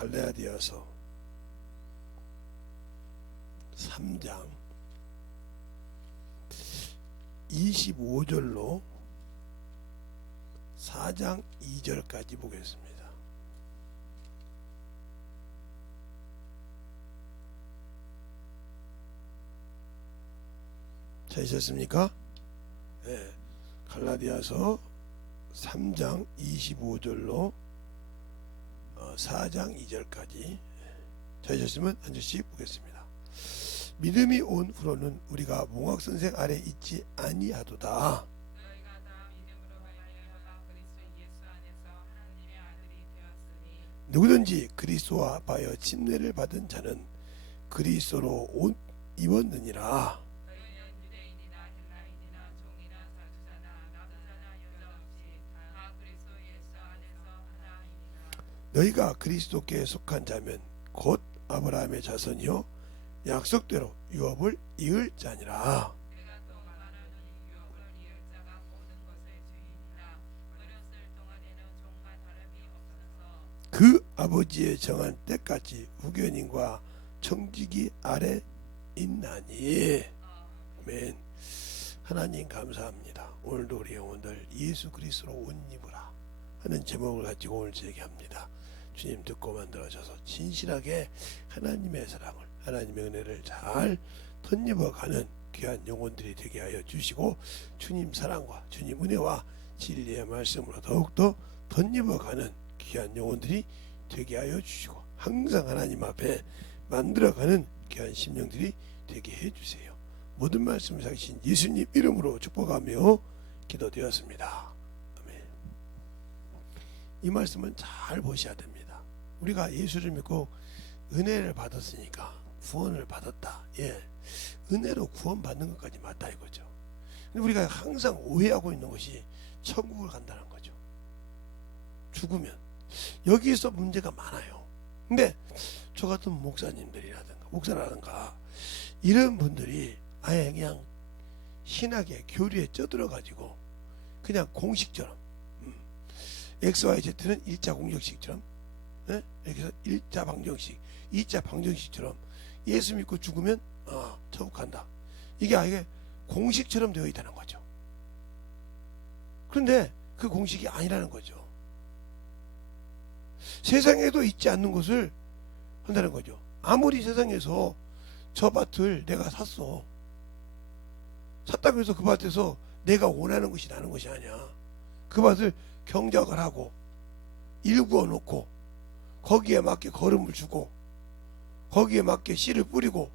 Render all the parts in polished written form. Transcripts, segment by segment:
갈라디아서 3장 25절로 4장 2절까지 보겠습니다. 찾으셨습니까? 네. 갈라디아서 3장 25절로 4장 2절까지 찾으셨으면 한 절씩 보겠습니다. 믿음이 온 후로는 우리가 몽학선생 아래 있지 아니하도다. 너희가 다 믿음으로 말미암아 그리스도 예수 안에서 하나님의 아들이 되었으니 누구든지 그리스도와 합하여 침례를 받은 자는 그리스도로 옷 입었느니라. 너희는 유대인이나 헬라인이나 종이나 사주자나 남자나 여자 없이 다 그리스도 예수 안에서 하나이니라. 너희가 그리스도께 속한 자면 곧 아브라함의 자손이요 약속대로 유업을 이을 자니라. 내가 또 말하노니 유업을 이을 자가 모든 것의 주인이라. 어렸을 동안에는 종과 다름이 없어서 그 아버지의 정한 때까지 후견인과 청지기 아래 있나니. 아멘. 하나님 감사합니다. 오늘도 우리 영혼들 예수 그리스도로 옷 입으라 하는 제목을 가지고 오늘 제기합니다. 주님 듣고 만들어져서 진실하게 하나님의 사랑을, 하나님의 은혜를 잘 덧입어가는 귀한 영혼들이 되게 하여 주시고, 주님 사랑과 주님 은혜와 진리의 말씀으로 더욱더 덧입어가는 귀한 영혼들이 되게 하여 주시고, 항상 하나님 앞에 만들어가는 귀한 심령들이 되게 해주세요. 모든 말씀을 사신 예수님 이름으로 축복하며 기도되었습니다. 아멘. 이 말씀은 잘 보셔야 됩니다. 우리가 예수를 믿고 은혜를 받았으니까 구원을 받았다. 예, 은혜로 구원받는 것까지 맞다 이거죠. 근데 우리가 항상 오해하고 있는 것이 천국을 간다는 거죠. 죽으면. 여기에서 문제가 많아요. 근데 저 같은 목사님들이라든가 목사라든가 이런 분들이 아예 그냥 신학의 교리에 쪄들어가지고 그냥 공식처럼 XYZ는 1차 공적식처럼, 예? 이렇게 해서 1차 방정식 2차 방정식처럼 예수 믿고 죽으면 천국 간다. 이게 아예 공식처럼 되어 있다는 거죠. 그런데 그 공식이 아니라는 거죠. 세상에도 있지 않는 것을 한다는 거죠. 아무리 세상에서 저 밭을 내가 샀어. 샀다고 해서 그 밭에서 내가 원하는 것이 나는 것이 아니야. 그 밭을 경작을 하고 일구어 놓고 거기에 맞게 거름을 주고 거기에 맞게 씨를 뿌리고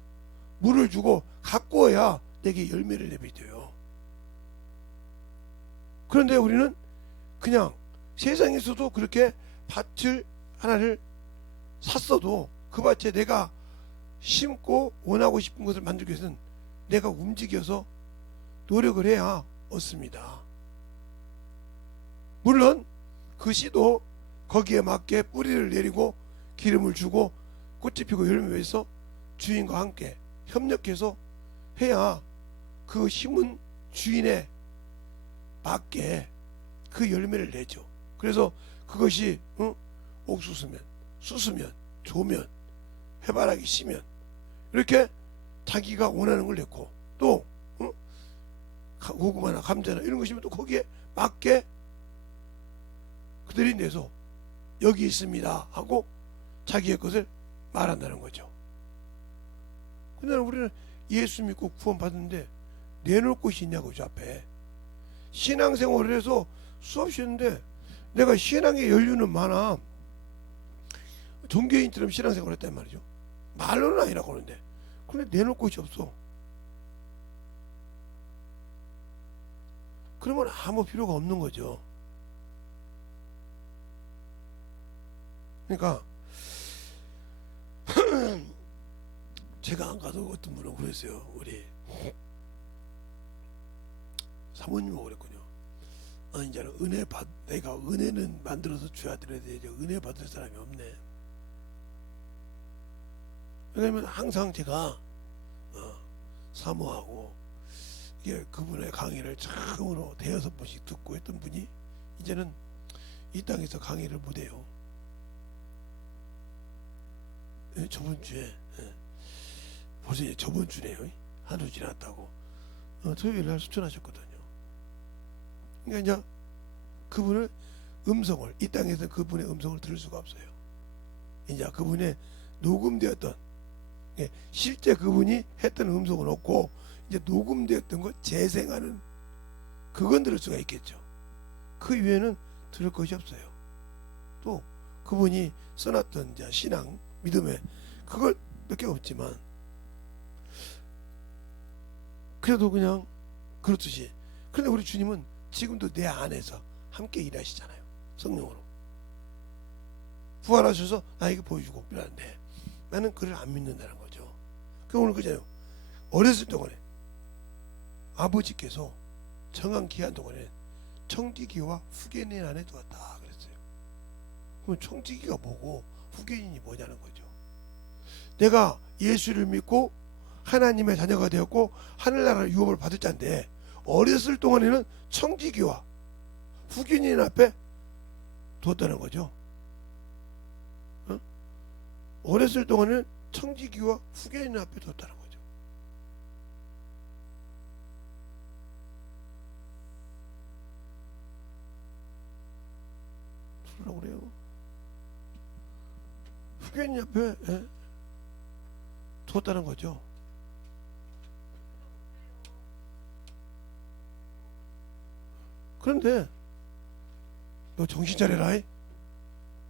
물을 주고 가꾸어야 내게 열매를 내비둬요. 그런데 우리는 그냥 세상에서도 그렇게 밭을 하나를 샀어도 그 밭에 내가 심고 원하고 싶은 것을 만들기 위해서는 내가 움직여서 노력을 해야 얻습니다. 물론 그 씨도 거기에 맞게 뿌리를 내리고 기름을 주고 꽃이 피고 열매 맺어서 주인과 함께 협력해서 해야 그 심은 주인에 맞게 그 열매를 내죠. 그래서 그것이 옥수수면, 수수면, 조면, 해바라기 씨면 이렇게 자기가 원하는 걸 냈고, 또 고구마나 감자나 이런 것이면 또 거기에 맞게 그들이 내서 여기 있습니다 하고 자기의 것을 말한다는 거죠. 근데 우리는 예수 믿고 구원 받는데 내놓을 곳이 있냐고. 저 앞에 신앙생활을 해서 수없이 했는데 내가 신앙의 연륜은 많아. 종교인처럼 신앙생활을 했단 말이죠. 말로는 아니라고 하는데 그런데 내놓을 곳이 없어. 그러면 아무 필요가 없는 거죠. 그러니까 제가 안 가도 어떤 분은 그랬어요. 우리 사모님은 그랬군요. 이제는 내가 은혜는 만들어서 줘야 되는데 이제 은혜 받을 사람이 없네. 왜냐면 항상 제가 사모하고 이게 그분의 강의를 처음으로 대여섯 번씩 듣고 했던 분이 이제는 이 땅에서 강의를 못해요. 저번 주에 벌써 이제 저번 주네요. 하루 지났다고 토요일 날 수천하셨거든요. 그러니까 이제 그분을 음성을 이 땅에서 그분의 음성을 들을 수가 없어요. 이제 그분의 녹음되었던 실제 그분이 했던 음성은 없고 이제 녹음되었던 거 재생하는 그건 들을 수가 있겠죠. 그 이외에는 들을 것이 없어요. 또 그분이 써놨던 이제 신앙 믿음에 그걸 몇 개 없지만 그래도 그냥 그렇듯이 그런데 우리 주님은 지금도 내 안에서 함께 일하시잖아요. 성령으로 부활하셔서 나에게 보여주고 그러는데 나는 그를 안 믿는다는 거죠. 그 오늘 그잖아요. 어렸을 동안에 아버지께서 정한 기한 동안에 청지기와 후견인 안에 두었다 그랬어요. 그럼 청지기가 뭐고 후견인이 뭐냐는 거죠. 내가 예수를 믿고 하나님의 자녀가 되었고 하늘나라 유업을 받을 자인데 어렸을 동안에는 청지기와 후견인 앞에 두었다는 거죠. 어렸을 동안에는 청지기와 후견인 앞에 두었다는 거죠. 들으라고 그래요. 후견인 앞에 두었다는 거죠. 그런데 너 정신 차려라.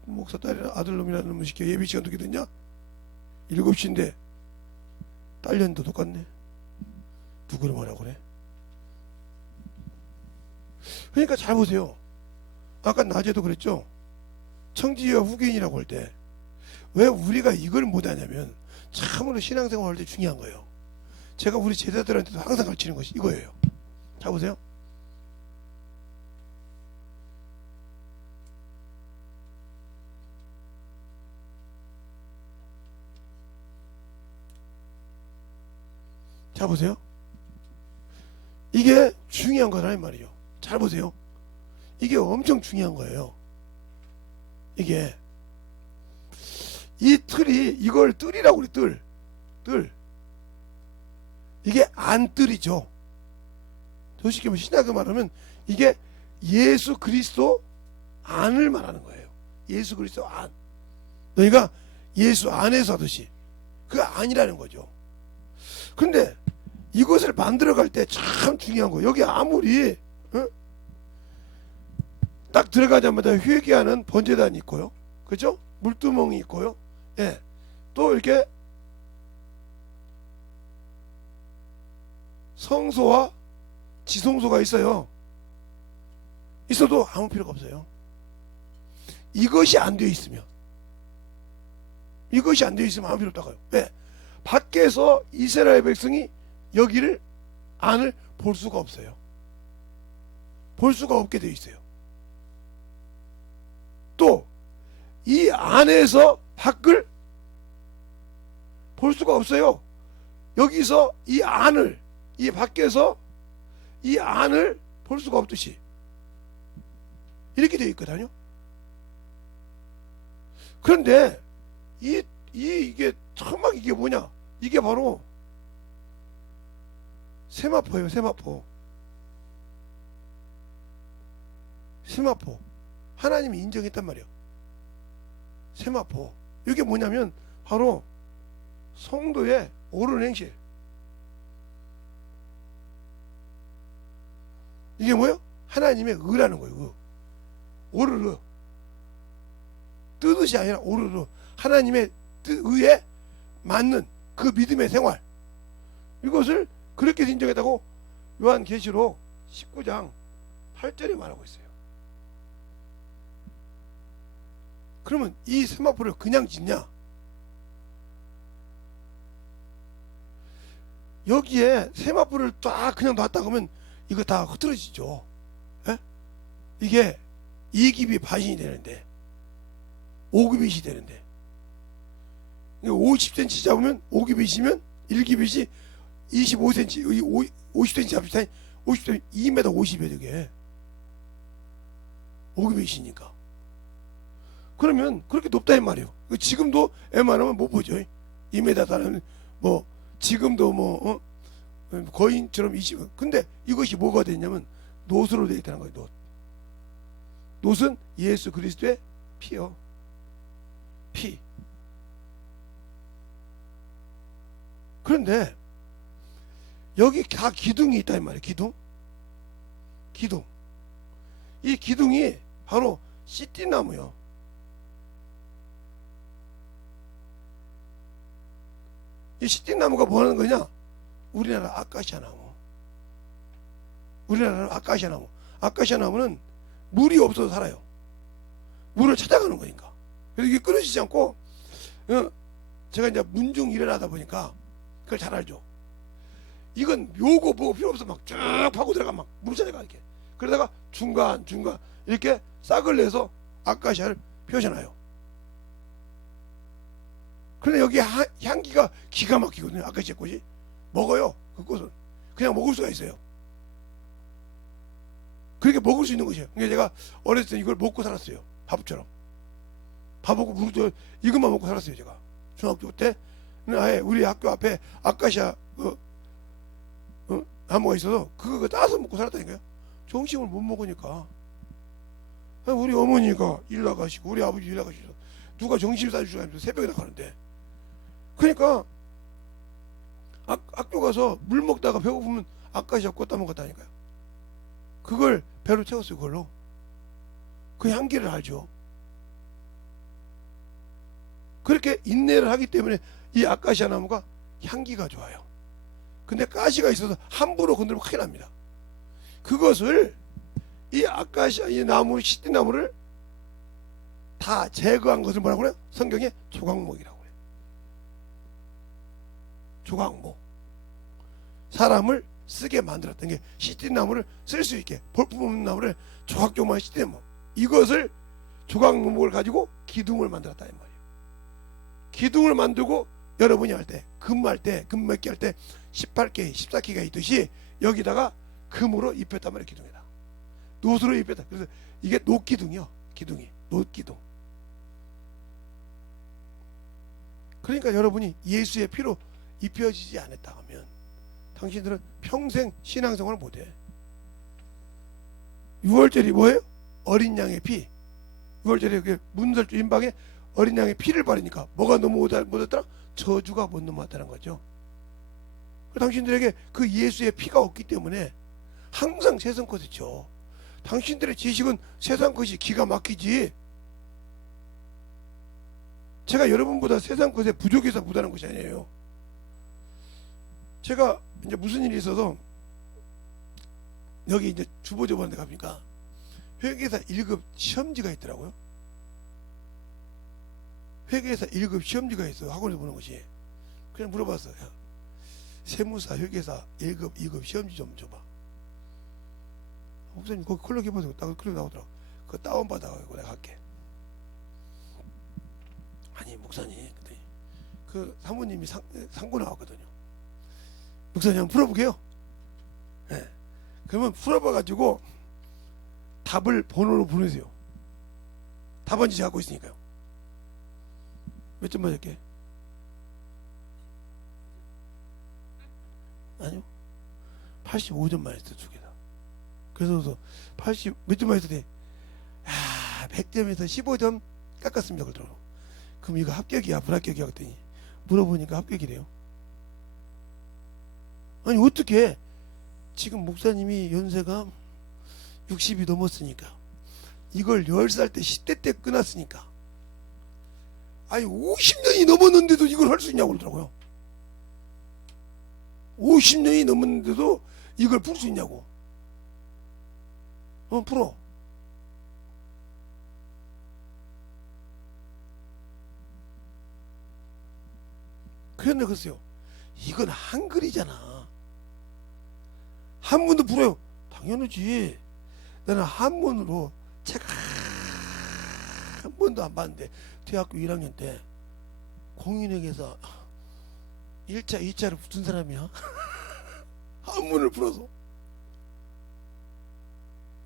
목사 딸이나 아들놈이라는 놈을 시켜. 예비 시간 어떻게 됐냐? 7시인데 딸년도 똑같네. 누구를 뭐라고 그래? 그러니까 잘 보세요. 아까 낮에도 그랬죠. 청지기와 후견이라고 할 때 왜 우리가 이걸 못하냐면 참으로 신앙생활 할 때 중요한 거예요. 제가 우리 제자들한테도 항상 가르치는 것이 이거예요. 자 보세요. 자 보세요. 이게 중요한 거란 말이에요. 잘 보세요. 이게 엄청 중요한 거예요. 이게 이 틀이 이걸 뜰이라고 그래. 뜰. 이게 안뜰이죠. 솔직히 신약을 말하면 이게 예수 그리스도 안을 말하는 거예요. 예수 그리스도 안. 너희가 예수 안에서 하듯이 그 안이라는 거죠. 근데 이것을 만들어갈 때 참 중요한 거예요. 여기 아무리 딱 들어가자마자 회개하는 번제단이 있고요. 그죠? 물두멍이 있고요. 예. 또 이렇게 성소와 지성소가 있어요. 있어도 아무 필요가 없어요. 이것이 안 되어 있으면 아무 필요 없다고요. 왜? 밖에서 이스라엘 백성이 여기를 안을 볼 수가 없어요. 볼 수가 없게 되어 있어요. 또 이 안에서 밖을 볼 수가 없어요. 여기서 이 안을 이 밖에서 이 안을 볼 수가 없듯이 이렇게 되어 있거든요. 그런데 이게 천막 이게 뭐냐? 이게 바로 세마포예요. 세마포. 하나님이 인정했단 말이에요. 세마포. 이게 뭐냐면 바로 성도의 옳은 행실. 이게 뭐예요? 하나님의 의라는 거예요. 의. 오르르. 뜻이 아니라 오르르. 하나님의 의에 맞는 그 믿음의 생활. 이것을 그렇게 인정했다고 요한계시록 19장 8절에 말하고 있어요. 그러면 이 세마포를 그냥 짓냐? 여기에 세마포를 딱 그냥 놨다 그러면 이거 다 흐트러지죠. 에? 이게 2급이 반신이 되는데 5급이시 되는데 50cm 잡으면 5급이시면 1급이시 25cm 50cm 잡시다. 50cm 2m 50이에요. 이게 5급이시니까 그러면 그렇게 높다 이 말이에요. 지금도 웬만하면 못 보죠. 2m 다는 뭐 지금도 뭐 거인처럼 20. 근데 이것이 뭐가 됐냐면 놋으로 되어 있다는 거예요. 놋. 놋은 예수 그리스도의 피요. 피. 그런데 여기 다 기둥이 있다 이 말이에요. 기둥. 기둥. 이 기둥이 바로 시띠나무요. 이 시띠나무가 뭐 하는 거냐? 우리나라 아카시아 나무. 우리나라 아카시아 나무. 아카시아 나무는 물이 없어서 살아요. 물을 찾아가는 거니까. 그래서 이게 끊어지지 않고, 제가 이제 문중 일을 하다 보니까 그걸 잘 알죠. 이건 묘고 뭐고 필요 없어. 막 쭉 파고 들어가 막 물 찾아가 이렇게. 그러다가 중간 이렇게 싹을 내서 아카시아를 펴셔놔요. 그런데 여기 향기가 기가 막히거든요. 아카시아 꽃이. 먹어요. 그 꽃은. 그냥 먹을 수가 있어요. 그렇게 먹을 수 있는 것이에요. 그러니까 제가 어렸을 때 이걸 먹고 살았어요. 밥처럼. 밥하고 물도 이것만 먹고 살았어요. 제가. 중학교 때. 아예 우리 학교 앞에 아카시아 나무가 있어서 그거 따서 먹고 살았다니까요. 점심을 못 먹으니까. 우리 어머니가 일 나가시고 우리 아버지 일 나가시고 누가 점심 싸주시고 하면서 새벽에 나가는데 그러니까 학교 가서 물 먹다가 배고프면 아카시아 꽃 따먹었다니까요. 그걸 배로 채웠어요. 그걸로. 그 향기를 알죠. 그렇게 인내를 하기 때문에 이 아카시아 나무가 향기가 좋아요. 근데 가시가 있어서 함부로 건드리면 큰일 납니다. 그것을 이 아카시아 이 나무 시띠나무를 다 제거한 것을 뭐라고 그래요? 성경에 조각목이라고 해요. 조각목. 사람을 쓰게 만들었던 게 시띠나무를 쓸 수 있게 볼품없는 나무를 조각조각만 시띠나무. 이것을 조각목을 가지고 기둥을 만들었다 이 말이에요. 기둥을 만들고 여러분이 할 때 금할 때 금맺기 할 때 18K 14K가 있듯이 여기다가 금으로 입혔단 말이에요. 기둥에다 놋으로 입혔다. 그래서 이게 놋기둥이요. 기둥이 놋기둥. 그러니까 여러분이 예수의 피로 입혀지지 않았다 하면 당신들은 평생 신앙생활을 못해. 6월절이 뭐예요? 어린 양의 피. 6월절에 문설주 임방에 어린 양의 피를 바르니까 뭐가 너무 못했더라? 저주가 못 넘어왔다는 거죠. 당신들에게 그 예수의 피가 없기 때문에 항상 세상 것이죠. 당신들의 지식은 세상 것이 기가 막히지. 제가 여러분보다 세상 것에 부족해서 못하는 것이 아니에요. 제가 이제 무슨 일이 있어서 여기 이제 주보조반에 가보니까 회계사 1급 시험지가 있더라고요. 회계사 1급 시험지가 있어요. 학원에서 보는 것이. 그냥 물어봤어요. 세무사, 회계사 1급, 2급 시험지 좀 줘봐. 목사님 거기 클릭해보세요. 딱 클릭 나오더라고. 그거 다운받아가지고 내가 할게. 아니 목사님 그 사모님이 상고 나왔거든요. 목사님 한번 풀어보게요. 네. 그러면 풀어봐가지고 답을 번호로 보내세요. 답안지 제가 갖고 있으니까요. 몇 점 맞을게? 아니요. 85점 맞았어, 두 개 다. 그래서 80, 몇 점 맞았더니, 100점에서 15점 깎았습니다. 그러더라고. 그럼 이거 합격이야, 불합격이야? 그랬더니, 물어보니까 합격이래요. 아니, 어떻게, 지금 목사님이 연세가 60이 넘었으니까, 이걸 10살 때, 10대 때 끊었으니까, 아니 50년이 넘었는데도 이걸 할 수 있냐고 그러더라고요. 50년이 넘었는데도 이걸 풀 수 있냐고. 풀어. 그런데 글쎄요, 이건 한글이잖아. 한문도 풀어요. 당연하지. 나는 한문으로 책 한 번도 안 봤는데 대학교 1학년 때 공인회계사 1차, 2차를 붙은 사람이야. 한문을 풀어서.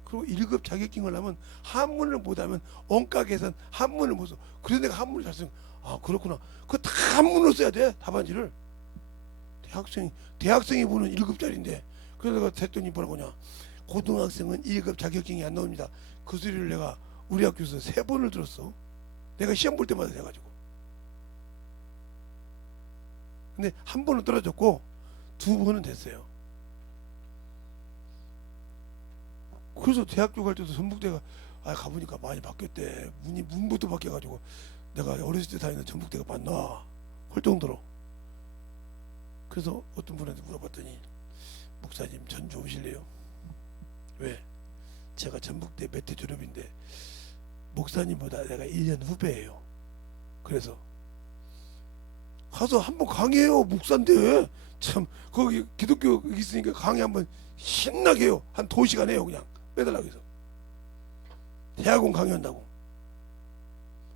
그리고 1급 자격증을 하면 한문을 못하면 원가 계산 한문을 못 써. 그래서 내가 한문을 잘 쓰는 거야. 아 그렇구나. 그거 다 한문으로 써야 돼 답안지를. 대학생이 보는 1급짜리인데. 그래서 내가 했더니 뭐라고 하냐, 고등학생은 1급 자격증이 안 나옵니다. 그 소리를 내가 우리 학교에서 3번을 들었어. 내가 시험 볼 때마다 해가지고. 근데 한 번은 떨어졌고 2번은 됐어요. 그래서 대학교 갈 때도 전북대가 가보니까 많이 바뀌었대. 문부터 바뀌어가지고 내가 어렸을 때 다니는 전북대가 맞나 할 정도로. 그래서 어떤 분한테 물어봤더니 목사님 전주 오실래요? 왜? 제가 전북대 몇 대 졸업인데 목사님보다 내가 1년 후배예요. 그래서 가서 한번 강의해요. 목사인데 참 거기 기독교 있으니까 강의 한번 신나게 해요. 한 2시간 해요. 그냥 빼달라고 해서 대학원 강의한다고.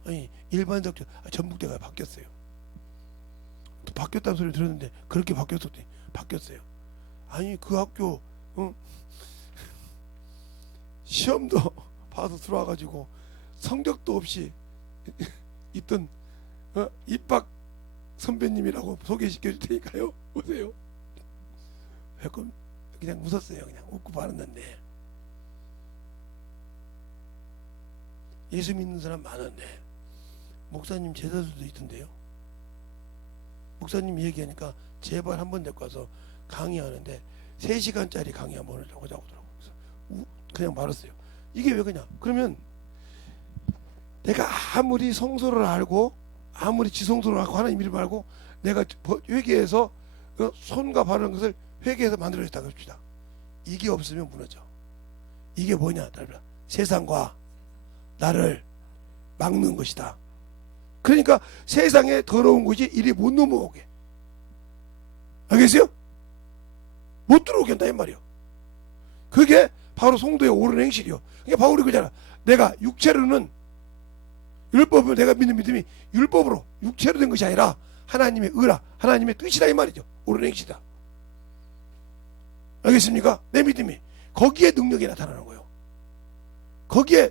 아니 일반적 전북대가 바뀌었어요. 또 바뀌었다는 소리를 들었는데 그렇게 바뀌었었더니 바뀌었어요. 아니 그 학교 시험도 봐서 들어와가지고 성적도 없이 있던 입학 선배님이라고 소개시켜 줄 테니까요 오세요. 그냥 웃었어요. 그냥 웃고 말았는데 예수 믿는 사람 많은데 목사님 제자들도 있던데요. 목사님 얘기하니까 제발 한번 데리고 와서 강의하는데 3시간짜리 강의 한번 하자고 하더라고요. 그래서 그냥 말았어요. 이게 왜 그냥 그러면 내가 아무리 성소를 알고 아무리 지성소를 알고 하나님 이름을 알고 내가 회개해서 손과 발을 것을 회개해서 만들어졌다고 합시다. 이게 없으면 무너져. 이게 뭐냐? 세상과 나를 막는 것이다. 그러니까 세상에 더러운 것이 이리 못 넘어오게. 알겠어요? 못 들어오게 한다 이 말이요. 그게 바로 성도의 옳은 행실이요. 그러니까 바울이 그러잖아. 내가 육체로는 율법을 내가 믿는 믿음이 율법으로 육체로 된 것이 아니라 하나님의 의라 하나님의 뜻이다 이 말이죠. 옳은 행실이다. 알겠습니까? 내 믿음이 거기에 능력이 나타나는 거예요. 거기에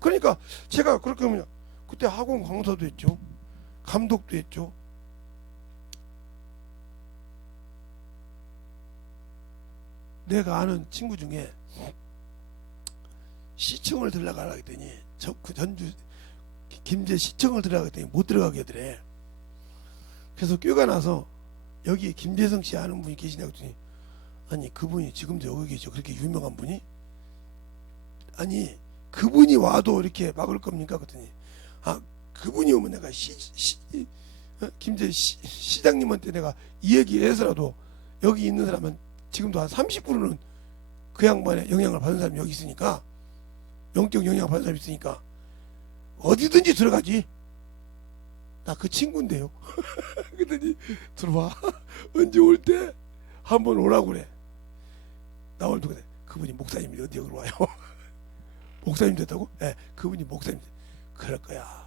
그러니까 제가 그렇게 하면 그때 학원 강사도 했죠. 감독도 했죠. 내가 아는 친구 중에 시청을 들어가라 했더니 그 전주 김제 시청을 들어가라 했더니 못 들어가게 하더래. 그래서 꾀가 나서 여기 김재성 씨 아는 분이 계시냐고 했더니 아니 그분이 지금도 여기 계시죠. 그렇게 유명한 분이 아니 그분이 와도 이렇게 막을 겁니까? 그랬더니 그분이 오면 내가 김제 시장님한테 내가 이 얘기해서라도 여기 있는 사람은 지금도 한 30%는 그 양반의 영향을 받은 사람이 여기 있으니까 영적 영향을 받은 사람이 있으니까 어디든지 들어가지. 나 그 친구인데요. 그랬더니 들어와. 언제 올 때 한번 오라고 그래. 나 오늘 그래. 그분이 목사님이 어디 여기로 와요. 목사님 됐다고? 네, 그분이 목사님. 그럴 거야.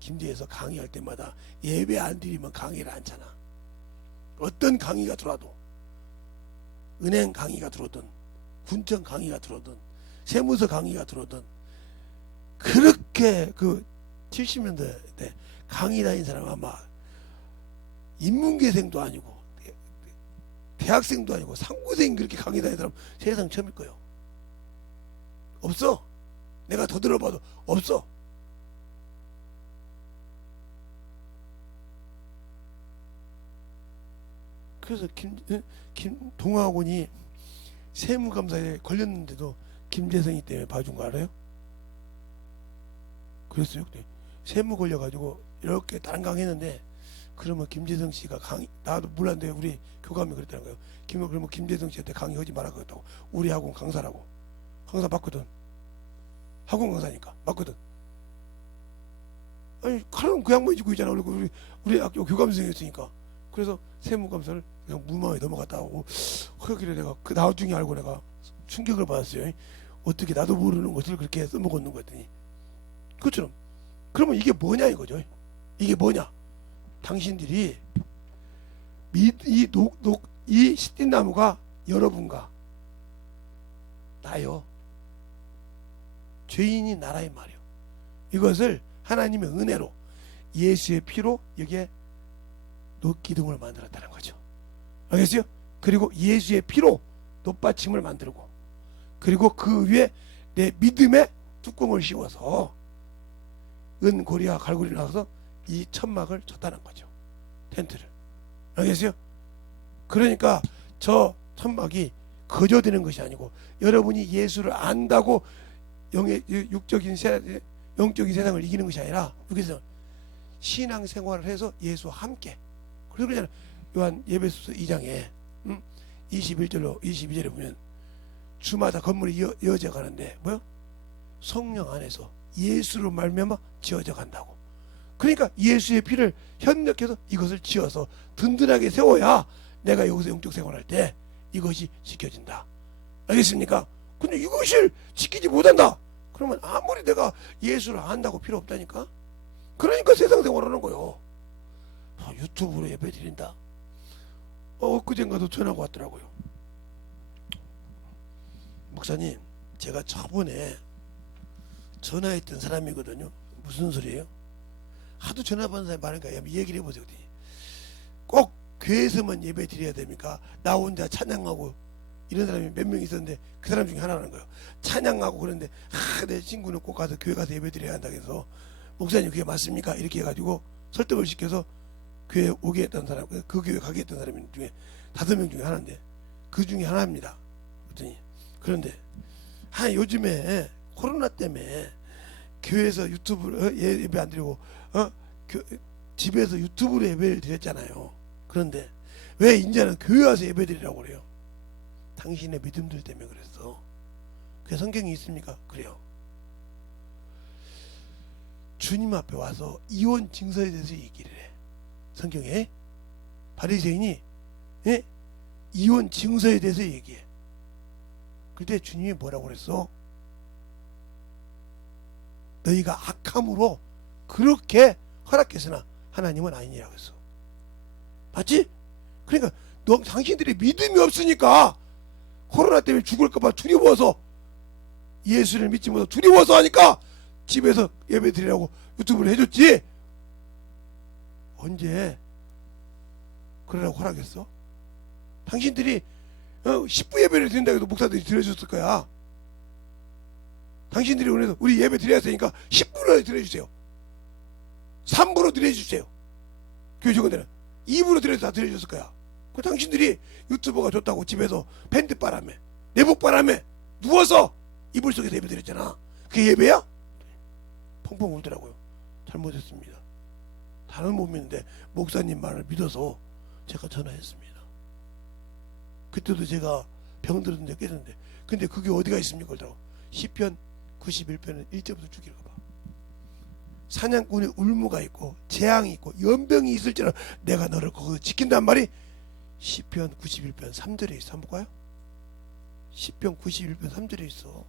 김제에서 강의할 때마다 예배 안 드리면 강의를 안 차나. 어떤 강의가 들어와도 은행 강의가 들어오든 군청 강의가 들어오든 세무서 강의가 들어오든 그렇게 그 70년대 때 강의 다닌 사람 아마 인문계생도 아니고 대학생도 아니고 상고생 그렇게 강의 다닌 사람 세상 처음일 거예요. 없어. 내가 더 들어봐도 없어. 그래서 동아학원이 세무감사에 걸렸는데도 김재성이 때문에 봐준 거 알아요? 그랬어요. 세무 걸려가지고 이렇게 다른 강의했는데 그러면 김재성 씨가 강의 나도 몰랐는데 우리 교감이 그랬다는 거예요. 그러면 김재성 씨한테 강의하지 말아야겠다고. 우리 학원 강사라고. 강사 맞거든. 학원 강사니까 맞거든. 아니 칼은 그 양반이 지고 있잖아. 우리 학교 교감생이었으니까. 그래서 세무감사를 그냥 무마에 넘어갔다 하고 그러길래 내가 그 나중에 알고 내가 충격을 받았어요. 어떻게 나도 모르는 것을 그렇게 써먹었는 거 같더니 그것처럼 그러면 이게 뭐냐 이거죠. 이게 뭐냐? 당신들이 이 시띠나무가 여러분과 나요. 죄인이 나라의 말이요. 이것을 하나님의 은혜로 예수의 피로 여기에 기둥을 만들었다는 거죠. 알겠어요? 그리고 예수의 피로 놋받침을 만들고, 그리고 그 위에 내 믿음의 뚜껑을 씌워서 은고리와 갈고리를 나와서 이 천막을 쳤다는 거죠. 텐트를. 알겠어요? 그러니까 저 천막이 거저되는 것이 아니고, 여러분이 예수를 안다고 영적인 세상을 이기는 것이 아니라, 여기서 신앙생활을 해서 예수와 함께. 그래서 그러잖아요. 요한 예배소서 2장에 21절로 22절에 보면 주마다 건물이 이어져 가는데 뭐요? 성령 안에서 예수로 말미암아 지어져 간다고. 그러니까 예수의 피를 현력해서 이것을 지어서 든든하게 세워야 내가 여기서 영적 생활할 때 이것이 지켜진다. 알겠습니까? 근데 이것을 지키지 못한다. 그러면 아무리 내가 예수를 안다고 필요 없다니까. 그러니까 세상 생활하는 거요. 유튜브로 예배 드린다. 엊그젠가도 전화가 왔더라고요. 목사님, 제가 저번에 전화했던 사람이거든요. 무슨 소리예요? 하도 전화 받는 사람이 많으니까 얘기를 해보세요. 꼭 교회에서만 예배 드려야 됩니까? 나 혼자 찬양하고 이런 사람이 몇 명 있었는데 그 사람 중에 하나라는 거예요. 찬양하고 그러는데 내 친구는 꼭 가서 교회 가서 예배 드려야 한다고 해서, 목사님 그게 맞습니까? 이렇게 해가지고 설득을 시켜서 교회 오게 했던 사람, 그 교회 가게 했던 사람 중에 5명 중에 하나인데 그 중에 하나입니다. 그런데 요즘에 코로나 때문에 교회에서 유튜브 예배 안 드리고 집에서 유튜브로 예배를 드렸잖아요. 그런데 왜 이제는 교회 와서 예배 드리라고 그래요? 당신의 믿음들 때문에 그랬어. 그게 성경이 있습니까? 그래요. 주님 앞에 와서 이혼 증서에 대해서 얘기를 해. 성경에 바리새인이 이혼 증서에 대해서 얘기해. 그때 주님이 뭐라고 그랬어? 너희가 악함으로 그렇게 허락했으나 하나님은 아니라고 했어. 맞지? 그러니까 당신들이 믿음이 없으니까 코로나 때문에 죽을까봐 두려워서, 예수를 믿지 못해서 두려워서 하니까 집에서 예배 드리라고 유튜브를 해줬지. 언제 그러라고 허락했어? 당신들이 10부 예배를 드린다고 해도 목사들이 드려줬을 거야. 당신들이 그래서 우리 예배 드려야 되니까 10부로 드려주세요. 3부로 드려주세요. 교회 직원들은 2부로 드려서 다 드려줬을 거야. 그 당신들이 유튜버가 좋다고 집에서 팬트 바람에 내복 바람에 누워서 이불 속에서 예배 드렸잖아. 그게 예배야? 펑펑 울더라고요. 잘못했습니다. 다른 못 믿는데 목사님 말을 믿어서 제가 전화했습니다. 그때도 제가 병들었는데 깨졌는데, 근데 그게 어디가 있습니까? 그러더라고. 시편 91편은 1절부터 쭉 읽어봐. 사냥꾼의 울무가 있고 재앙이 있고 연병이 있을지라 내가 너를 거기서 지킨단 말이 시편 91편 3절에 있어. 한번 볼까요? 시편 91편 3절에 있어.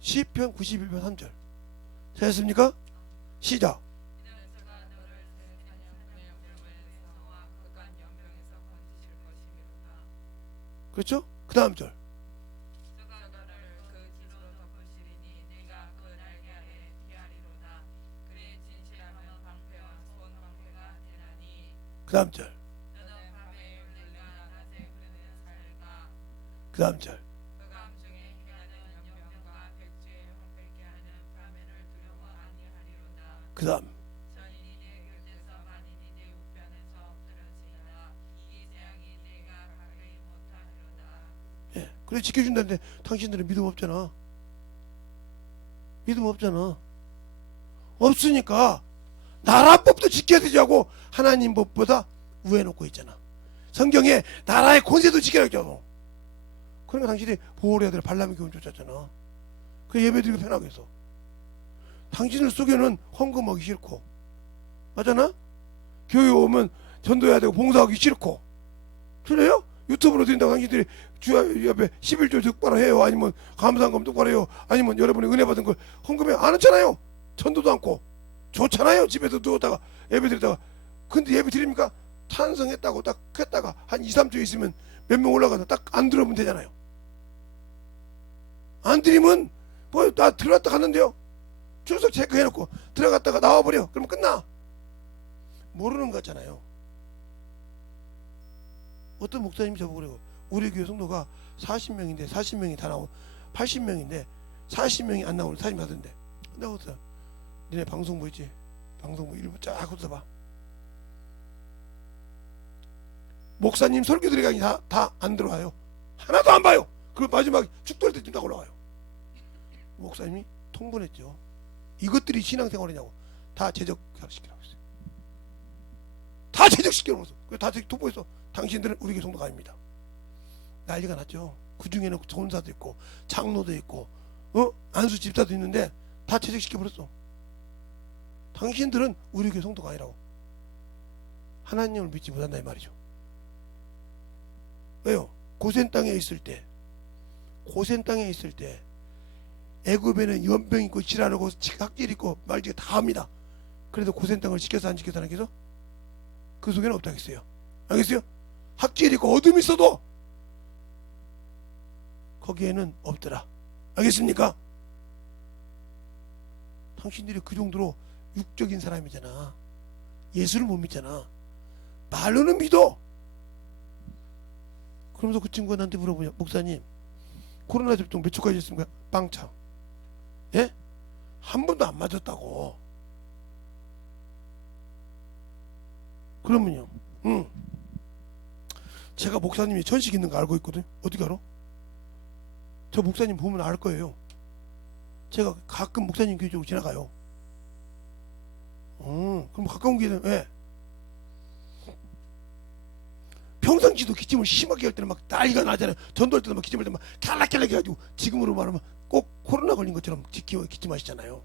시편 91편 3절. 찾았습니까? 시작. 그렇죠? 그 다음 절. 그 다음 절. 그 다음 절. 그 다음. 예, 그래 지켜준다는데 당신들은 믿음 없잖아. 믿음 없잖아. 없으니까 나라 법도 지켜야 되지 하고 하나님 법보다 우에 놓고 있잖아. 성경에 나라의 권세도 지켜야 되잖아. 그러니까 당신이 보호해야 될 발람의 교훈 쫓았잖아. 그 예배드리기 편하게 해서. 당신을 속에는 헌금하기 싫고, 맞잖아? 교회 오면 전도해야 되고 봉사하기 싫고, 그래요? 유튜브로 드린다고 당신들이 주 앞에 11조 똑바로 해요? 아니면 감사한금 똑바로 해요? 아니면 여러분이 은혜 받은 걸 헌금해? 안 하잖아요. 전도도 않고. 좋잖아요. 집에서 누웠다가 예배 드리다가. 근데 예배 드립니까? 찬성했다고 딱 했다가 한 2, 3조 있으면 몇 명 올라가서 딱 안 들어오면 되잖아요. 안 드리면 뭐 나 들어갔다 갔는데요. 출석 체크해놓고 들어갔다가 나와버려. 그러면 끝나. 모르는 거 같잖아요. 어떤 목사님이 저보고 그래요. 우리 교회 성도가 40명인데 40명이 다 나온 80명인데 40명이 안 나오는 사람이 하던데. 내가 그랬어. 니네 방송부 있지? 방송부 일부 쫙 훑어봐. 목사님 설교 들어가니 다 안 들어와요. 하나도 안 봐요. 그리고 마지막에 축도할 때쯤 딱 올라와요. 목사님이 통보했죠. 이것들이 신앙생활이냐고. 다 제적시키라고 했어요. 다 제적시켜놓았어. 그래서 다 통보했어. 당신들은 우리 교회 성도가 아닙니다. 난리가 났죠. 그 중에는 전사도 있고 장로도 있고 안수 집사도 있는데 다 제적시켜버렸어. 당신들은 우리 교회 성도가 아니라고. 하나님을 믿지 못한다 이 말이죠. 왜요? 고센 땅에 있을 때 애굽에는 연병 있고 지랄하고 학질 있고 말지가 다 합니다. 그래도 고센 땅을 지켜서 안 지켜서 안 지켜서 그 속에는 없다겠어요. 알겠어요? 학질 있고 어둠이 있어도 거기에는 없더라. 알겠습니까? 당신들이 그 정도로 육적인 사람이잖아. 예수를 못 믿잖아. 말로는 믿어. 그러면서 그 친구가 나한테 물어보냐. 목사님 코로나 접종 몇 초까지 했습니까? 빵차. 예? 한 번도 안 맞았다고. 그러면요. 제가 목사님이 전식 있는 거 알고 있거든. 어떻게 알아? 저 목사님 보면 알 거예요. 제가 가끔 목사님 교회 쪽으로 지나가요. 그럼 가까운 길은 왜? 평상시도 기침을 심하게 할 때는 막 난리가 나잖아요. 전도할 때도 막 기침할 때 막 캘락캘락 해가지고 지금으로 말하면 꼭 코로나 걸린 것처럼 기침하시잖아요.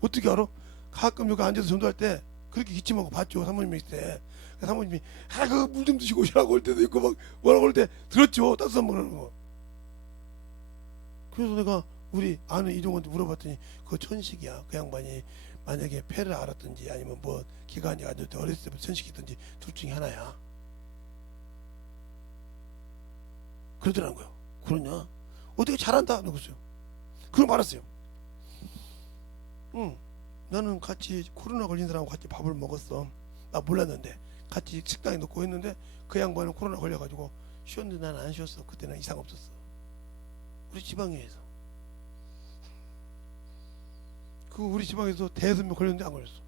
어떻게 알아? 가끔 여기 앉아서 전도할 때 그렇게 기침하고 봤죠. 사모님이 있을 때. 사모님이 그 물 좀 드시고 오시라고 할 때도 있고 막 뭐라고 할 때 들었죠. 따뜻한 물 하는 거. 그래서 내가 우리 아는 이종원한테 물어봤더니 그거 천식이야. 그 양반이 만약에 폐를 앓았든지 아니면 뭐 기관이 아주 어렸을 때부터 천식이든지 둘 중에 하나야. 그러더라고요. 그러냐? 어떻게 잘한다? 그랬어요. 그럼 알았어요. 나는 같이 코로나 걸린 사람하고 같이 밥을 먹었어. 나 몰랐는데 같이 식당에 놓고 했는데 그 양반은 코로나 걸려가지고 쉬었는데 나는 안 쉬었어. 그때는 이상 없었어. 우리 지방에서 그 우리 지방에서 대여섯 명 걸렸는데 안 걸렸어.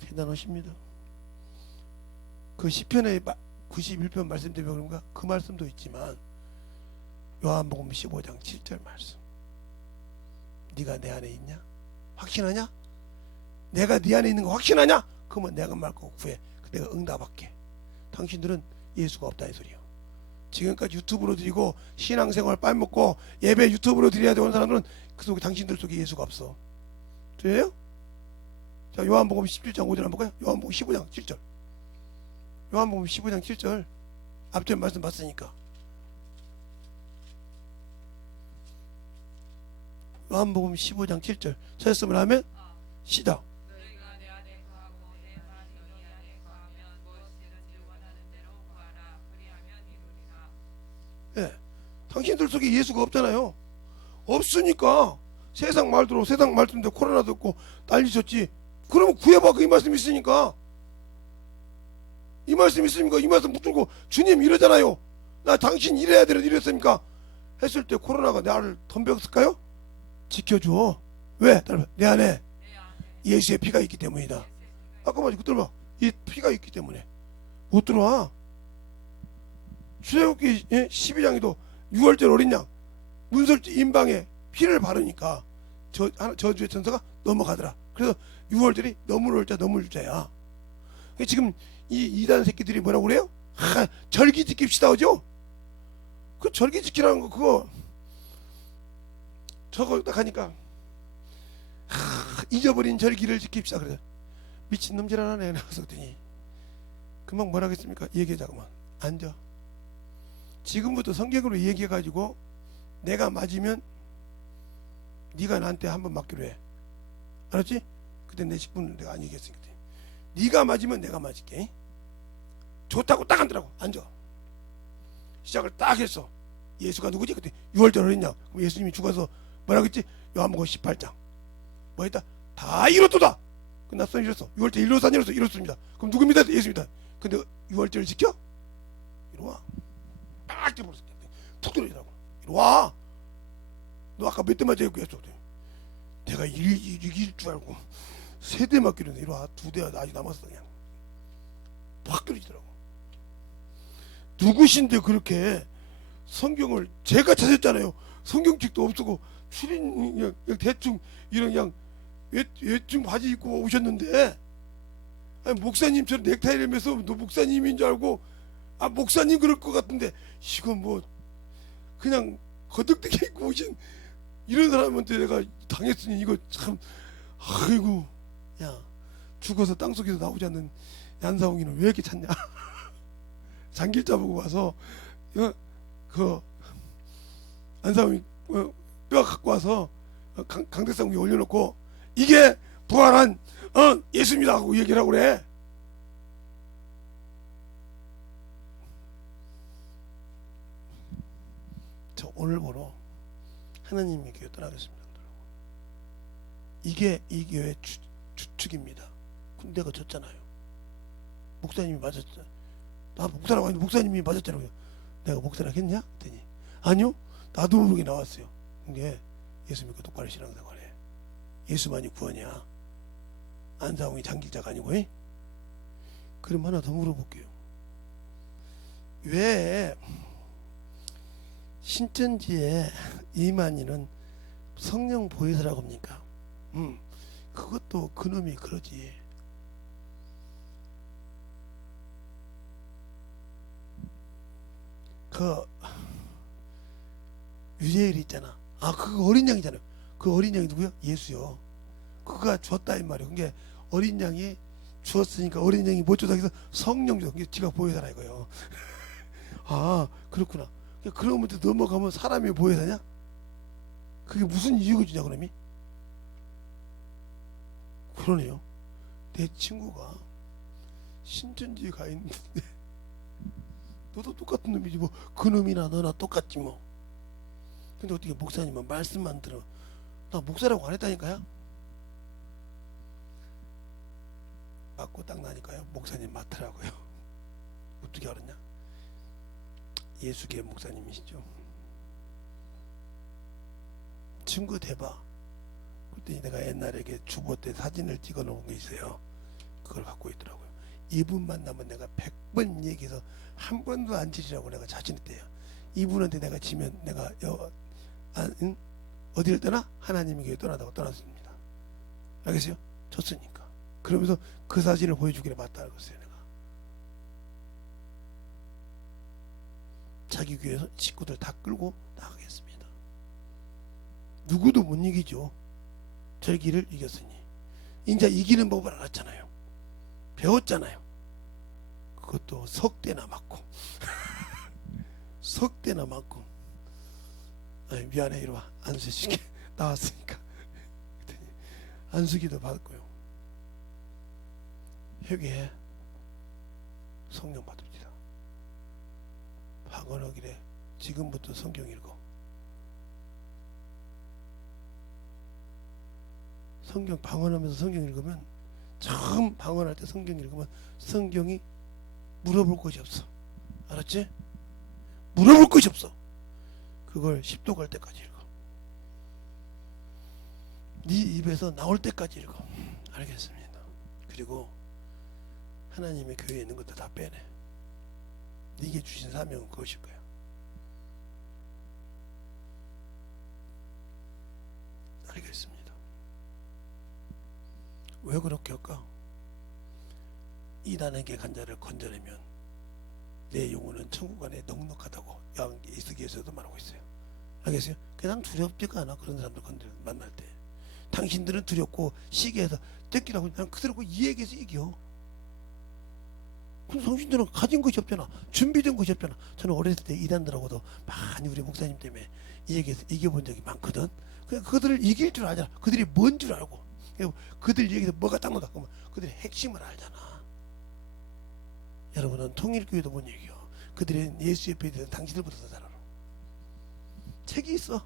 대단하십니다. 그 시편의 91편 말씀 때문에 그런가? 그 말씀도 있지만 요한복음 15장 7절 말씀. 네가 내 안에 있냐? 확신하냐? 내가 네 안에 있는 거 확신하냐? 그러면 내가 말 거 구해. 내가 응답할게. 당신들은 예수가 없다 이 소리요. 지금까지 유튜브로 드리고 신앙생활 빨먹고 예배 유튜브로 드려야 되는 사람들은 그 속에 당신들 속에 예수가 없어. 돼요? 자, 요한복음 17장 5절 한번 볼까요? 요한복음 15장 7절. 요한복음 15장 7절. 앞전에 말씀 봤으니까. 요한복음 15장 7절. 찾았으면 하면 시작. 너희가 내 안에 거하고 내 말이 너희 안에 거하면 무엇이든지 원하는 대로 구하라. 그리하면 이루리라. 예. 당신들 속에 예수가 없잖아요. 없으니까 세상 말대로 세상 말씀대로 코로나도 없고 난리쳤지. 그러면 구해봐. 그 이 말씀 있으니까. 이 말씀 있으니까 이 말씀 붙들고 주님 이러잖아요. 나 당신 이래야 되는 이랬습니까? 했을 때 코로나가 나를 덤볐을까요? 지켜줘. 왜? 내 안에 내 안에 예수의 피가 있기 때문이다. 아까 말이 들어봐. 이 피가 있기 때문에 못 들어와. 출애굽기 12장에도 6월절 어린 양 문설주 임방에 피를 바르니까 저주의 천사가 넘어가더라. 그래서 6월절이 넘을 자 넘을 자야. 지금 이 이단 새끼들이 뭐라고 그래요? 절기 지킵시다 하죠? 그 절기 지키라는 거 그거 저거 딱 하니까 잊어버린 절기를 지킵시다 그래. 미친놈질 하나네. 그래서 그랬더니 금방 뭐라 하겠습니까? 얘기하자고만 앉아. 지금부터 성경으로 얘기해가지고 내가 맞으면 네가 나한테 한번 맞기로 해. 알았지? 그때 내 식구는 내가 안 얘기했으니까 네가 맞으면 내가 맞을게. 좋다고 딱 앉으라고. 앉아. 시작을 딱 했어. 예수가 누구지? 그때 6월절 어린양. 그럼 예수님이 죽어서 뭐라고 했지? 요한복음 18장 뭐 했다? 다 이뤘도다. 끝났어? 이뤘어? 6월절 이뤘어? 안 이뤘어? 이뤘습니다. 그럼 누굽니다? 예수입니다. 근데 6월절을 지켜? 이리와. 빡 뛰어버렸어. 툭 떨어지더라고. 이리와. 너 아까 몇 대 맞아 했어? 내가 이길 줄 알고 세 대 맞기로는 이리와. 두 대가 아직 남았어. 그냥 확 떨어지더라고. 누구신데 그렇게 성경을 제가 찾았잖아요. 성경책도 없고 출인 그냥 대충 이런 그냥 외증 바지 입고 오셨는데, 아니, 목사님처럼 넥타이를 매서 너 목사님인 줄 알고, 아 목사님 그럴 것 같은데 이건 뭐 그냥 거덕대게 입고 오신 이런 사람한테 내가 당했으니 이거 참, 아이고. 야, 죽어서 땅속에서 나오지 않는 얀사홍이는 왜 이렇게 찾냐? 장길자 보고 와서 그 안사홍이 뼈 갖고 와서 강대상 위에 올려놓고 이게 부활한 예수입니다 하고 얘기를 하고 그래. 저 오늘부로 하나님의 교회 떠나겠습니다. 이게 이 교회 주축입니다. 군대가 졌잖아요. 목사님이 맞았잖아요. 나 목사라고 하는데 목사님이 맞았잖아요. 내가 목사라고 했냐? 그랬더니 아니요, 나도 모르게 나왔어요. 근데 예수 믿고 똑바로 신앙생활해. 예수만이 구원이야. 안사홍이 장길자가 아니고. 그럼 하나 더 물어볼게요. 왜 신천지에 이만희는 성령 보혜사라고 합니까? 그것도 그놈이 그러지. 그 유재일 있잖아. 아, 그거 어린 양이잖아요. 그 어린 양이 누구야? 예수요. 그가 주었다 이 말이에요. 그게 어린 양이 주었으니까 어린 양이 못 줬다 해서 성령 줬다. 그게 지가 보혜사라 이거요. 아, 그렇구나. 그러면 또 넘어가면 사람이 보혜사냐? 그게 무슨 이유가 주냐 그놈이? 그러네요. 내 친구가 신천지에 가 있는데 너도 똑같은 놈이지 뭐. 그놈이나 너나 똑같지 뭐. 근데 어떻게 목사님은 말씀만 들어. 나 목사라고 안 했다니까요. 맞고 딱 나니까요 목사님 맞더라고요. 어떻게 알았냐? 예수계 목사님이시죠. 친구 대봐. 그때 내가 옛날에 주보 때 사진을 찍어 놓은 게 있어요. 그걸 갖고 있더라고요. 이분 만나면 내가 100번 얘기해서 한 번도 안 지리라고 내가 자신했대요. 이분한테 내가 지면 내가 어디를 떠나? 하나님의 교회 떠나다고 떠났습니다. 알겠어요? 졌으니까. 그러면서 그 사진을 보여주기를 맞다 그랬어요. 내가 자기 교회에서 식구들 다 끌고 나가겠습니다. 누구도 못 이기죠. 절기를 이겼으니. 이제 이기는 법을 알았잖아요. 배웠잖아요. 그것도 석대나 맞고 석대나 맞고. 아니, 미안해 이리와. 안수시게 나왔으니까. 안수기도 받았고요. 회개해. 성령 받읍시다. 방언하기래. 지금부터 성경 읽어. 성경 방언하면서 성경 읽으면, 처음 방언할 때 성경 읽으면 성경이 물어볼 것이 없어. 알았지? 물어볼 것이 없어. 그걸 10도 갈 때까지 읽어. 네 입에서 나올 때까지 읽어. 알겠습니다. 그리고 하나님의 교회에 있는 것도 다 빼내. 네게 주신 사명은 그것일 거야. 알겠습니다. 왜 그렇게 할까? 이단에게 간 자를 건져내면 내 영혼은 천국 안에 넉넉하다고 에스겔에서도 말하고 있어요. 알겠어요? 그냥 두렵지가 않아. 그런 사람들 만날 때. 당신들은 두렵고 시기해서 뜯기라고. 난 그대로 이 얘기에서 이겨. 근데 당신들은 가진 것이 없잖아. 준비된 것이 없잖아. 저는 어렸을 때 이단들하고도 많이 우리 목사님 때문에 이 얘기에서 이겨본 적이 많거든. 그냥 그들을 이길 줄 알잖아. 그들이 뭔 줄 알고. 그들 얘기에서 뭐가 딱 나가. 그러면 그들의 핵심을 알잖아. 여러분은 통일교회도 못 이겨. 그들은 예수 옆에 대해서 당신들보다 더 잘 알아. 책이 있어.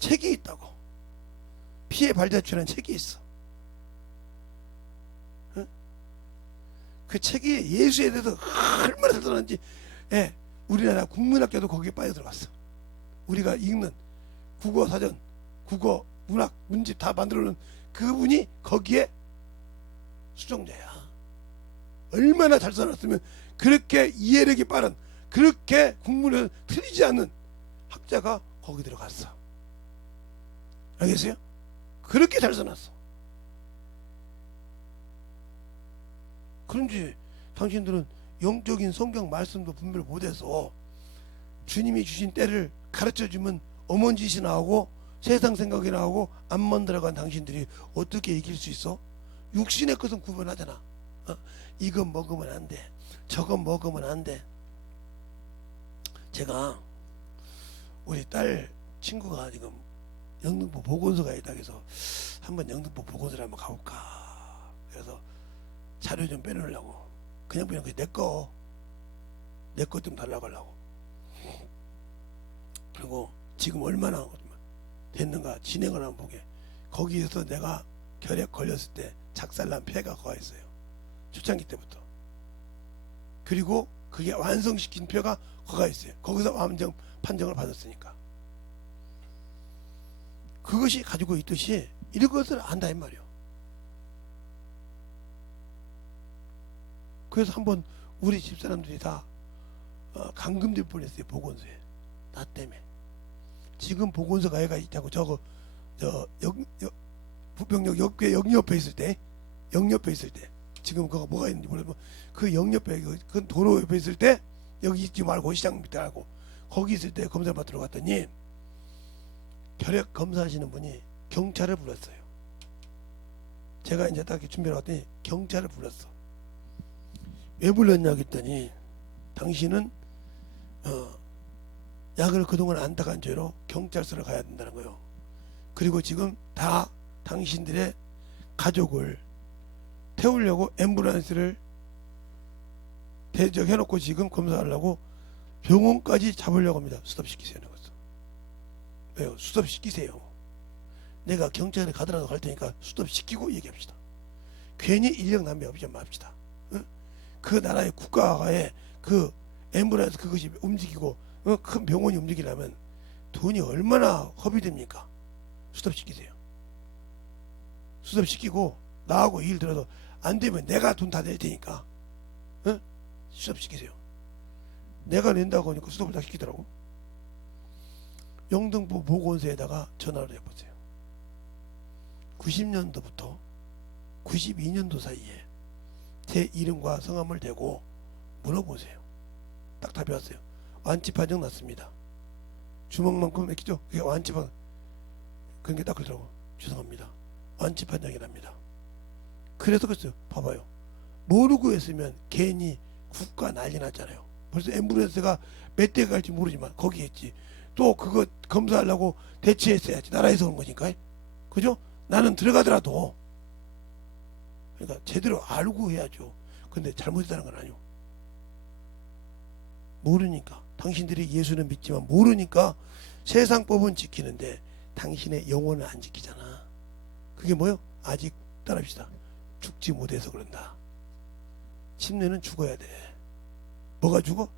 책이 있다고. 피해 발자취라는 책이 있어. 응? 그 책이 예수에 대해서 얼마나 잘 들었는지, 예, 우리나라 국문학교도 거기에 빠져 들어갔어. 우리가 읽는 국어 사전, 국어 문학 문집 다 만들어놓은 그분이 거기에 수종자야. 얼마나 잘 써놨으면 그렇게 이해력이 빠른, 그렇게 국문을 틀리지 않는 학자가 거기 들어갔어. 알겠어요? 그렇게 잘 써놨어. 그런지 당신들은 영적인 성경 말씀도 분별 못해서 주님이 주신 때를 가르쳐주면 어먼짓이 나오고 세상 생각이 나오고 앞만 들어간 당신들이 어떻게 이길 수 있어? 육신의 것은 구분하잖아. 이건 먹으면 안 돼, 저건 먹으면 안 돼. 제가 우리 딸 친구가 지금 영등포 보건소가 있다 해서 한번 영등포 보건소를 한번 가볼까. 그래서 자료 좀 빼놓으려고. 그냥 내 거 좀 달라고 하려고. 그리고 지금 얼마나 됐는가 진행을 한번 보게. 거기에서 내가 결핵 걸렸을 때 작살난 폐가 거가 있어요. 초창기 때부터. 그리고 그게 완성시킨 폐가 거가 있어요. 거기서 암정 판정을 받았으니까. 그것이 가지고 있듯이 이런 것을 안다 이 말이요. 그래서 한번 우리 집사람들이 다 감금될 뻔했어요. 보건소에. 나 때문에. 지금 보건소 가해가 있다고 부평역 역 옆에 있을 때, 지금 그거 뭐가 있는지 몰라도 그 역 옆에 그 도로 옆에 있을 때, 여기 있지 말고 시장 밑에 하고 거기 있을 때 검사 받으러 갔더니 결핵 검사하시는 분이 경찰을 불렀어요. 제가 이제 딱 준비해 왔더니 경찰을 불렀어. 왜 불렀냐 했더니 당신은 약을 그동안 안 따간 죄로 경찰서를 가야 된다는 거예요. 그리고 지금 다 당신들의 가족을 태우려고 앰뷸런스를 대적해놓고 지금 검사하려고 병원까지 잡으려고 합니다. 스톱시키세요. 왜요? 스톱시키세요. 내가 경찰에 가더라도 갈 테니까 스톱시키고 얘기합시다. 괜히 인력 낭비 없이 맙시다. 응? 그 나라의 국가의 그 앰뷸런스 그것이 움직이고 큰 병원이 움직이려면 돈이 얼마나 허비됩니까? 스톱시키세요. 스톱시키고 나하고 일 들어서 안 되면 내가 돈 다 낼 테니까 스톱시키세요. 내가 낸다고 하니까 스톱을 다 시키더라고. 영등포 보건소에다가 전화를 해보세요. 90년도부터 92년도 사이에 제 이름과 성함을 대고 물어보세요. 딱 답이 왔어요. 완치 판정 났습니다. 주먹만큼 맥히죠? 그게 완치 판정. 그런 게 딱 그러더라고. 죄송합니다. 완치 판정이랍니다. 그래서 그랬어요. 봐봐요. 모르고 했으면 괜히 국가 난리 났잖아요. 벌써 앰뷸런스가 몇 대가 갈지 모르지만 거기 있지. 또 그거 검사하려고 대치했어야지. 나라에서 온 거니까. 그죠? 나는 들어가더라도. 그러니까 제대로 알고 해야죠. 근데 잘못했다는 건 아니오. 모르니까. 당신들이 예수는 믿지만 모르니까 세상 법은 지키는데 당신의 영혼은 안 지키잖아. 그게 뭐요? 아직 따라합시다. 죽지 못해서 그런다. 침례는 죽어야 돼. 뭐가 죽어?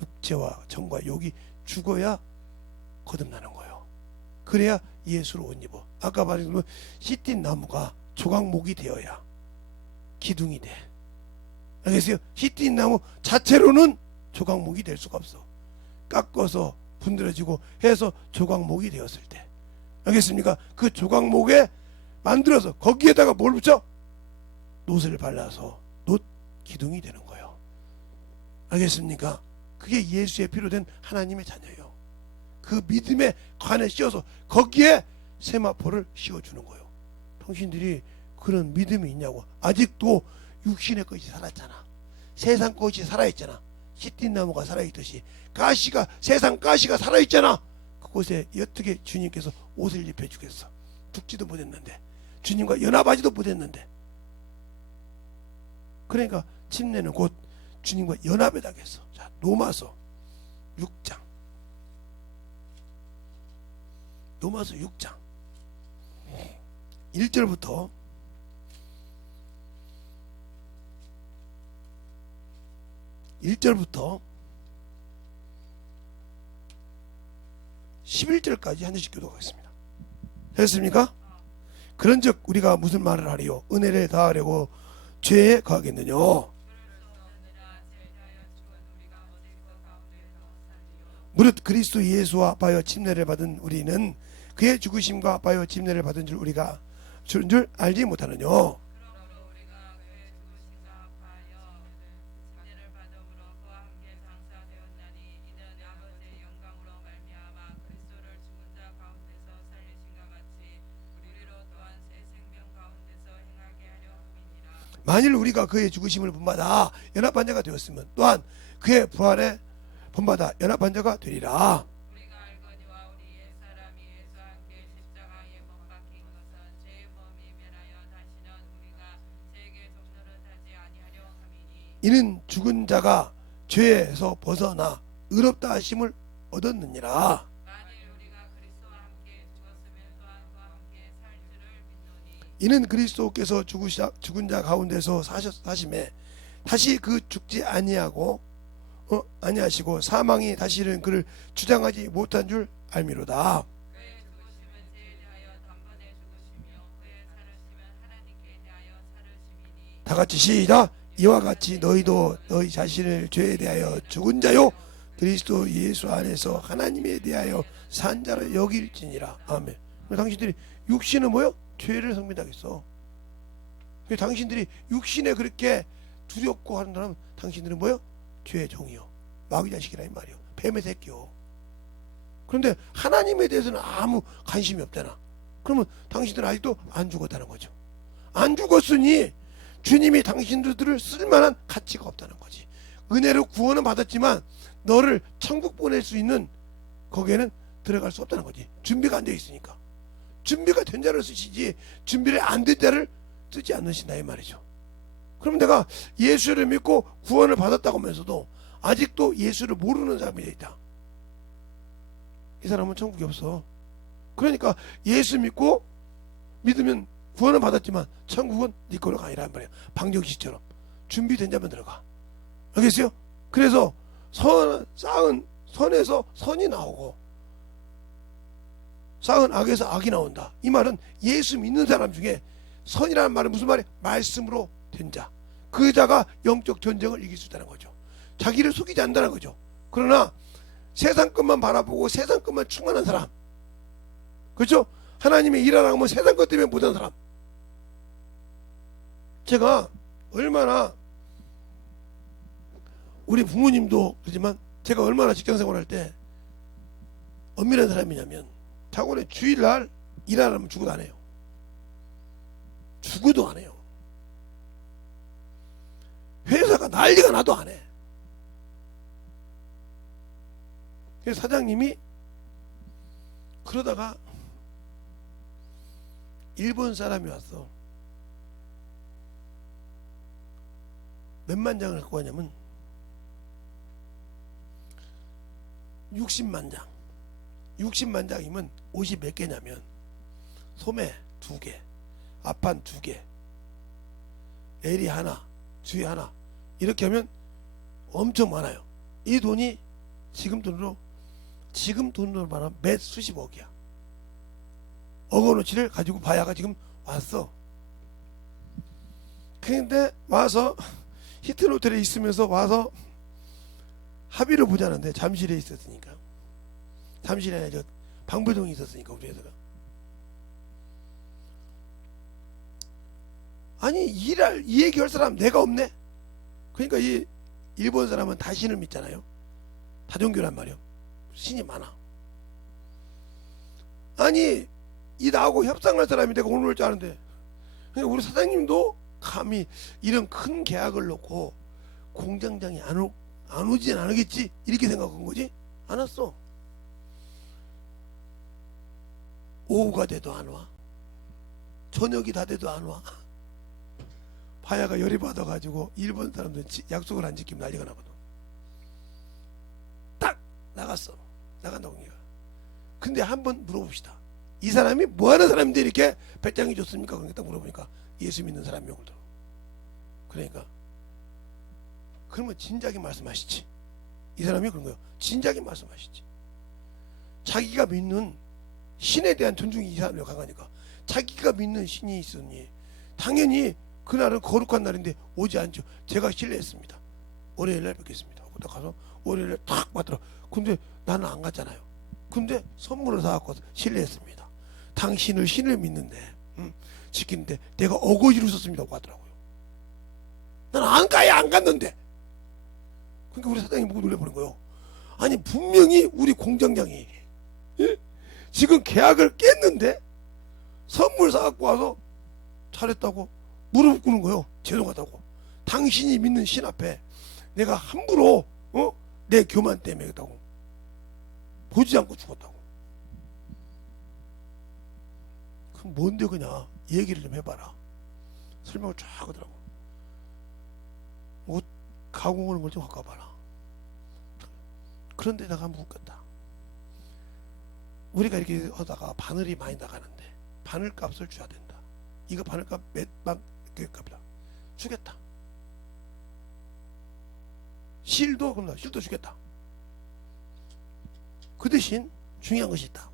육체와 정과 욕이 죽어야 거듭나는 거예요. 그래야 예수로 옷 입어. 아까 말했던 씨띤 나무가 조각목이 되어야 기둥이 돼. 알겠어요? 씨띤 나무 자체로는 조각목이 될 수가 없어. 깎아서 분들어지고 해서 조각목이 되었을 때. 알겠습니까? 그 조각목에 만들어서 거기에다가 뭘 붙여? 놋을 발라서 놋 기둥이 되는 거예요. 알겠습니까? 그게 예수의 피로 된 하나님의 자녀예요. 그 믿음에 관에 씌워서 거기에 세마포를 씌워주는 거예요. 당신들이 그런 믿음이 있냐고. 아직도 육신의 것이 살았잖아. 세상 것이 살아있잖아. 씨띤 나무가 살아있듯이 가시가, 세상 가시가 살아있잖아. 그곳에 어떻게 주님께서 옷을 입혀주겠어? 죽지도 못했는데, 주님과 연합하지도 못했는데. 그러니까 침례는 곧 주님과 연합에다겠어. 자, 로마서 6장 로마서 6장 1절부터 11절까지 한 절씩 교독하겠습니다. 됐습니까? 그런즉 우리가 무슨 말을 하리요? 은혜를 다하려고 죄에 거하겠느냐? 무릇 그리스도 예수와 하여 침례를 받은 우리는 그의 죽으심과 하여 침례를 받은 줄 우리가 줄 알지 못하느냐? 만일 우리가 그의 죽으심을 본받아 연합한 자가 되었으면 또한 그의 부활에 본받아 연합한 자가 되리라. 우리가 알거니와 우리 옛사람이 예수와 함께 십자가에 못 박힌 것은 죄의 범이 면하여 다시는 우리가 죄에게 종노릇하지 아니하려 함이니 이는 죽은 자가 죄에서 벗어나 의롭다 하심을 얻었느니라. 만일 우리가 그리스도와 함께 죽었으면 또한 그와 함께 살 줄을 믿노니 이는 그리스도께서 죽은 자 가운데서 사심에 다시 그 죽지 아니하시고 사망이 다시는 그를 주장하지 못한 줄 알미로다. 그의 죽으심은 죄에 대하여 단번에 죽으시며 그의 살으심은 하나님께 대하여 살으심이니 다 같이 시작. 이와 같이 너희도 너희 자신을 죄에 대하여 죽은 자요 그리스도 예수 안에서 하나님에 대하여 산 자로 여길지니라. 아멘. 당신들이 육신은 뭐요? 죄를 성민하겠어. 당신들이 육신에 그렇게 두렵고 하는 사람, 당신들은 뭐요? 죄의 종이요, 마귀 자식이라 이 말이요, 뱀의 새끼요. 그런데 하나님에 대해서는 아무 관심이 없잖아. 그러면 당신들은 아직도 안 죽었다는 거죠. 안 죽었으니 주님이 당신들을 쓸만한 가치가 없다는 거지. 은혜로 구원은 받았지만 너를 천국 보낼 수 있는 거기에는 들어갈 수 없다는 거지. 준비가 안 되어 있으니까. 준비가 된 자를 쓰시지 준비를 안 된 자를 쓰지 않으신다 이 말이죠. 그럼 내가 예수를 믿고 구원을 받았다고 하면서도 아직도 예수를 모르는 사람이 있다. 이 사람은 천국이 없어. 그러니까 예수 믿고 믿으면 구원을 받았지만 천국은 네 거로 가니란 말이야. 방정식처럼 준비된 자만 들어가. 알겠어요? 그래서 쌓은 선에서 선이 나오고 쌓은 악에서 악이 나온다. 이 말은 예수 믿는 사람 중에 선이라는 말은 무슨 말이야? 말씀으로 된 자. 그 자가 영적 전쟁을 이길 수 있다는 거죠. 자기를 속이지 않는다는 거죠. 그러나 세상 것만 바라보고 세상 것만 충만한 사람, 그렇죠? 하나님의 일하라고 하면 세상 것 때문에 못한 사람. 제가 얼마나, 우리 부모님도 그렇지만 제가 얼마나 직장생활할 때 엄밀한 사람이냐면 자고는 주일날 일하라면 죽어도 안 해요. 죽어도 안 해요. 회사가 난리가 나도 안 해. 그래서 사장님이 그러다가 일본 사람이 왔어. 몇만 장을 갖고 가냐면 60만 장. 60만 장이면 옷이 몇 개냐면 소매 2개, 앞판 2개, L이 하나, G 하나, 이렇게 하면 엄청 많아요. 이 돈이 지금 돈으로 말하면 몇 수십억이야. 억원어치를 가지고 바야가 지금 왔어. 그런데 와서 히튼 호텔에 있으면서 와서 합의를 보자는데 잠실에 있었으니까, 잠실에 아니라 저 방배동에 있었으니까 우리 회사가, 아니 이 얘기할 사람 내가 없네. 그러니까 이 일본 사람은 다 신을 믿잖아요. 다종교란 말이요. 신이 많아. 아니 이 나하고 협상할 사람이 내가 오늘 올 줄 아는데, 그러니까 우리 사장님도 감히 이런 큰 계약을 놓고 공장장이 안 오진 않겠지 이렇게 생각한 거지. 안 왔어. 오후가 돼도 안 와. 저녁이 다 돼도 안 와. 바야가 열이 받아가지고 일본 사람들 약속을 안 지키면 난리가 나거든. 딱 나갔어. 나간다고 얘기가. 근데 한번 물어봅시다. 이 사람이 뭐하는 사람인데 이렇게 배짱이 좋습니까? 그러니까 딱 물어보니까 예수 믿는 사람이요. 그러니까 그러면 진작에 말씀하시지. 이 사람이 그런 거예요. 진작에 말씀하시지. 자기가 믿는 신에 대한 존중이 이 사람이 강하니까 자기가 믿는 신이 있으니 당연히 그날은 거룩한 날인데 오지 않죠. 제가 실례했습니다. 월요일날 뵙겠습니다. 하고 딱 가서 월요일날 탁 받더라. 근데 나는 안 갔잖아요. 근데 선물을 사갖고 실례했습니다. 당신을 신을 믿는데 지키는데 내가 어거지를 썼습니다 하고 하더라고요. 나는 안 가야 안 갔는데. 그러니까 우리 사장님 보고 놀래버린 거예요. 아니 분명히 우리 공장장이 지금 계약을 깼는데 선물 사갖고 와서 잘했다고 무릎 꿇는 거예요. 죄송하다고. 당신이 믿는 신 앞에 내가 함부로 내 교만 때문에 했다고. 보지 않고 죽었다고. 그럼 뭔데 그냥 얘기를 좀 해봐라. 설명을 쫙 하더라고. 옷 가공하는 걸 좀 갖고 와봐라. 그런데 내가 한번 웃겼다. 우리가 이렇게 하다가 바늘이 많이 나가는데 바늘값을 줘야 된다. 이거 바늘값 몇만 값이다. 주겠다. 실도 그런다. 실도 주겠다. 그 대신 중요한 것이 있다.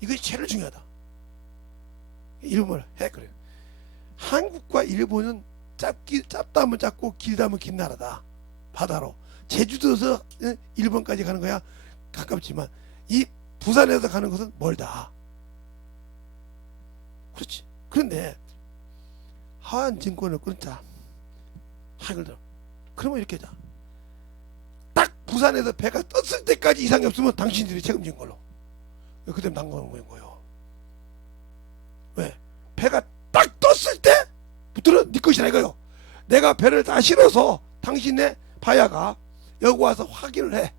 이것이 제일 중요하다. 일본을 해 그래. 한국과 일본은 짧다 하면 짧고 길다 하면 긴 나라다. 바다로 제주도에서 일본까지 가는 거야 가깝지만 이 부산에서 가는 것은 멀다. 그렇지. 그런데 하한증권을 끊자. 하길 들어. 그러면 이렇게 하자. 딱 부산에서 배가 떴을 때까지 이상이 없으면 당신들이 책임진 걸로. 그때 난감한 거예요. 왜? 배가 딱 떴을 때부터는 네 것이라 이거요. 내가 배를 다 실어서 당신의 바야가 여기 와서 확인을 해.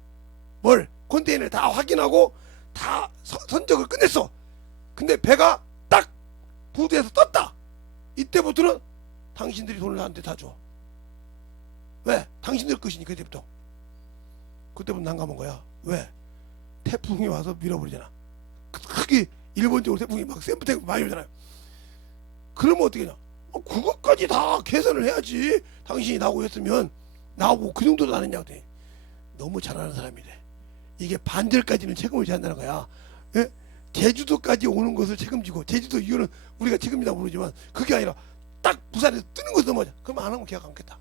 뭘? 컨테이너를 다 확인하고 다 선적을 끝냈어. 근데 배가 딱 부두에서 떴다. 이때부터는 당신들이 돈을 나한테 다 줘. 왜? 당신들 것이니까 그때부터. 그때부터 난감한 거야. 왜? 태풍이 와서 밀어버리잖아. 크게 일본적으로 태풍이 막 센 태풍 많이 오잖아요. 그러면 어떻게 하냐? 그것까지 다 계산을 해야지. 당신이 나오고 했으면 나오고 그 정도도 안 했냐고. 너무 잘하는 사람이래. 이게 반절까지는 책임을 져야 한다는 거야. 예? 제주도까지 오는 것을 책임지고 제주도 이유는 우리가 책임이다 모르지만 그게 아니라 딱 부산에서 뜨는 것을 넘어가자. 그러면 안 하면 계약 안 하겠다.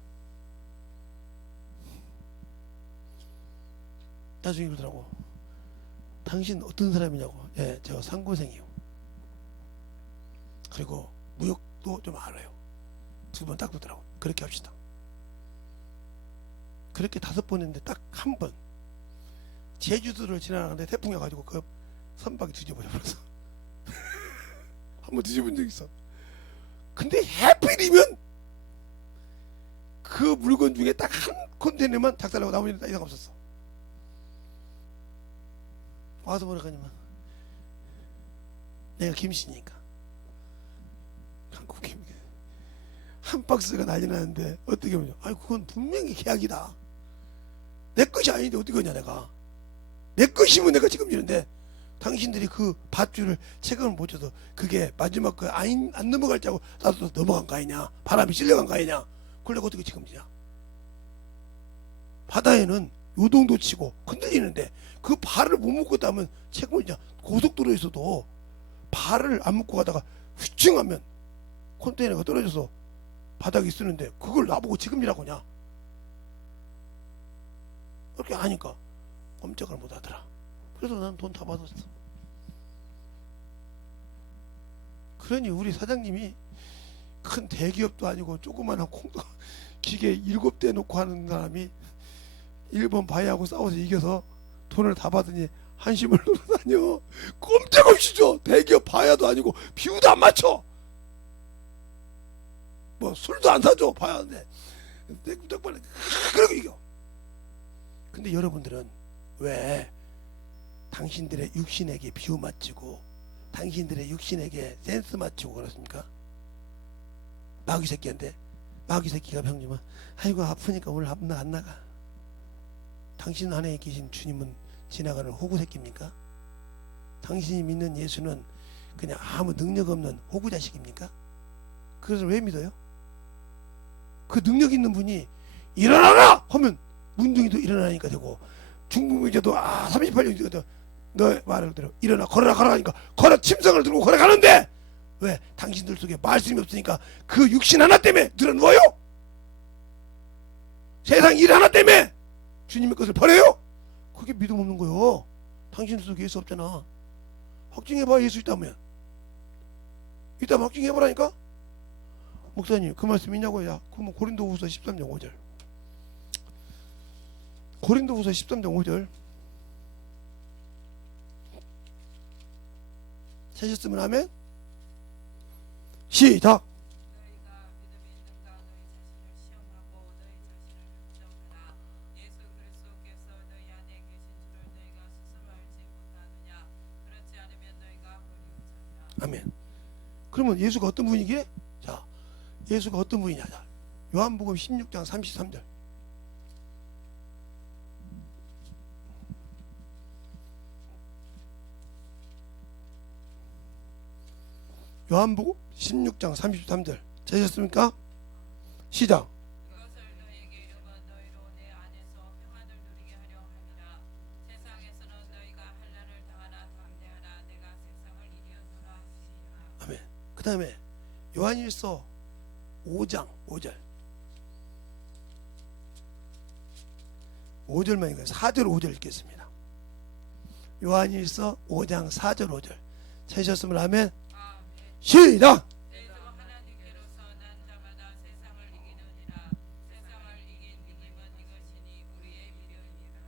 나중에 그러더라고. 당신 어떤 사람이냐고. 예, 제가 상고생이요. 그리고 무역도 좀 알아요. 두 번 딱 그러더라고. 그렇게 합시다. 그렇게 5번 했는데 딱 한 번 제주도를 지나가는데 태풍이 와가지고 그 선박이 뒤집어져버려서 한번 뒤집은 적 있어. 근데 해필이면 그 물건 중에 딱 한 컨테이너만 작살나고 나머지는 다 이상 없었어. 와서 뭐라 하냐면 내가 김씨니까 한국 김 한 박스가 난리 나는데 어떻게 보면 아니 그건 분명히 계약이다. 내 것이 아닌데 어떻게 하냐. 내가 내 것이면 내가 책임지는데 당신들이 그 밧줄을 책임을 못 져서 그게 마지막 그 안 넘어갈 자고 나도 넘어간 거 아니냐. 바람이 실려간 거 아니냐. 그걸 내가 어떻게 책임지냐. 바다에는 요동도 치고 흔들리는데 그 발을 못 묶고 있다면 책임을 지냐. 고속도로에서도 발을 안 묶고 가다가 휘청하면 컨테이너가 떨어져서 바닥에 쓰는데 그걸 나보고 책임지라고 하냐. 그렇게 하니까 꼼짝을 못 하더라. 그래서 난 돈 다 받았어. 그러니 우리 사장님이 큰 대기업도 아니고 조그마한 콩도 기계 7대 놓고 하는 사람이 일본 바이하고 싸워서 이겨서 돈을 다 받으니 한심을 놀아다녀. 꼼짝없이 줘. 대기업 바야도 아니고 비유도 안 맞춰. 뭐 술도 안 사줘. 바야인데 떡발에 그러고 이겨. 근데 여러분들은 왜 당신들의 육신에게 비유 맞추고 당신들의 육신에게 센스 맞추고 그렇습니까? 마귀 새끼한테 마귀 새끼가 병주면 아이고 아프니까 오늘 안 나가. 당신 안에 계신 주님은 지나가는 호구 새끼입니까? 당신이 믿는 예수는 그냥 아무 능력 없는 호구자식입니까? 그래서 왜 믿어요? 그 능력 있는 분이 일어나라 하면 문둥이도 일어나니까 되고, 중풍병자도 38년 너 말을 들어 일어나 걸어라 하니까 걸어, 침상을 들고 걸어가는데 왜? 당신들 속에 말씀이 없으니까 그 육신 하나 때문에 늘어 누워요? 세상 일 하나 때문에 주님의 것을 버려요? 그게 믿음 없는 거요. 당신들 속에 예수 없잖아. 확증해봐. 예수 있다면. 있다면 확증해보라니까. 목사님 그 말씀 있냐고요? 야, 그러면 고린도후서 13장 5절. 고린도후서 13장 5절. 찾으셨으면 하면 시작. 너희가 믿음이 있는가 너희 자신을 시험하고 너희 자신을 측정하라. 예수 그리스도께서 너희 안에 계신 줄을 너희가 스스로 알지 못하느냐. 그렇지 않으면 너희가 거리우쳤냐. 아멘. 그러면 예수가 어떤 분이기에? 자, 예수가 어떤 분이냐? 자, 요한복음 16장 33절. 요한복음 16장 33절. 찾으셨습니까? 시작. 이것을 너희에게 이름은 너희로 내 안에서 평안을 누리게 하려 함이라. 세상에서는 너희가 환난을 당하나 담대하라. 내가 세상을 이기었노라 하시니라. 아멘. 그 다음에 요한일서 5장 5절. 5절만 읽어요. 4절 5절 읽겠습니다. 요한일서 5장 4절 5절. 찾으셨으면 하면 아멘. 시작. 대저 하나님께로서 난 자마다 세상을 이기느니라. 세상을 이긴 이김은 이것이니 우리의 미련이라.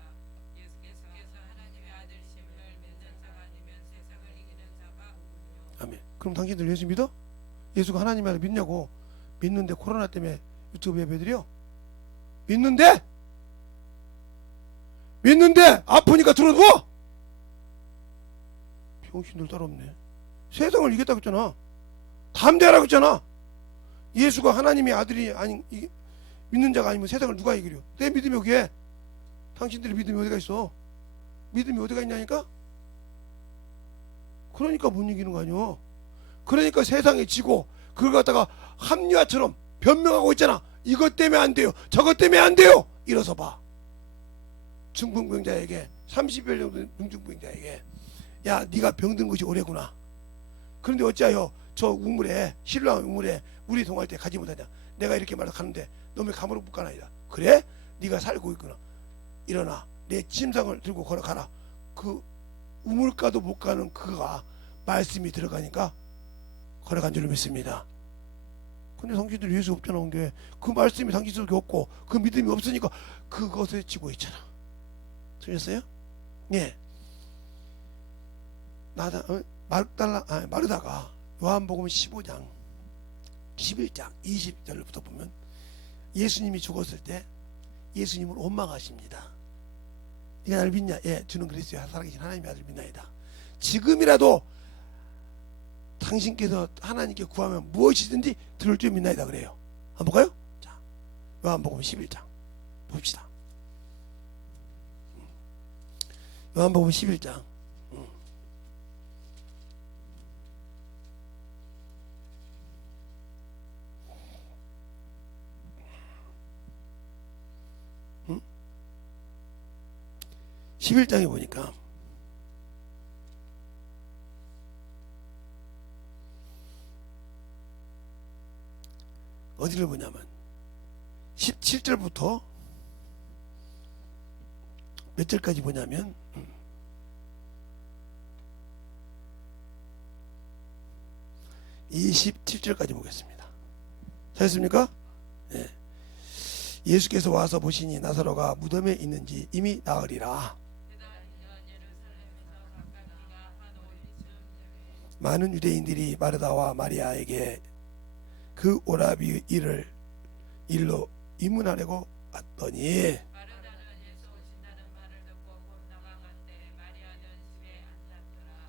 예수께서 하나님의 아들심을 믿는 자가 아니면 세상을 이기는 자가 없군요. 아멘. 그럼 당신들 예수 믿어? 예수가 하나님의 아들 믿냐고. 믿는데 코로나 때문에 유튜브 예배드려? 믿는데 아프니까 들어누워? 병신들 따로 없네. 세상을 이겼다고 했잖아. 담대하라고 했잖아. 예수가 하나님의 아들이 아닌 믿는 자가 아니면 세상을 누가 이기려? 내 믿음이 여기에. 당신들의 믿음이 어디가 있어? 믿음이 어디가 있냐니까? 그러니까 못 이기는 거 아니오. 그러니까 세상에 지고 그걸 갖다가 합리화처럼 변명하고 있잖아. 이것 때문에 안 돼요, 저것 때문에 안 돼요. 일어서 봐. 중풍병자에게 30일 정도 중풍병자에게 야 네가 병든 것이 오래구나. 그런데 어찌하여 저 우물에 신랑 우물에 물이 동할 때 가지 못하냐. 내가 이렇게 말하는데 너무 감으로 못 가나이다. 그래? 네가 살고 있구나. 일어나 내 침상을 들고 걸어가라. 그 우물가도 못 가는 그가 말씀이 들어가니까 걸어간 줄로 믿습니다. 근데 당신들 예수 없잖아. 온 게 그 말씀이 당신 속에 없고 그 믿음이 없으니까 그것에 지고 있잖아. 들렸어요? 예. 마르다가 요한복음 15장 11장 20절부터 보면 예수님이 죽었을 때 예수님을 원망하십니다. 네가 나를 믿냐? 예, 주는 그리스도의 살아계신 하나님의 아들 믿나이다. 지금이라도 당신께서 하나님께 구하면 무엇이든지 들을 줄 믿나이다 그래요. 한번 볼까요? 자, 요한복음 11장 봅시다. 요한복음 11장 11장에 보니까 어디를 보냐면 17절부터 몇 절까지 보냐면 27절까지 보겠습니다. 찾았습니까? 예. 예수께서 와서 보시니 나사로가 무덤에 있는지 이미 나으리라. 많은 유대인들이 마르다와 마리아에게 그 오라비 일로 입문하려고 왔더니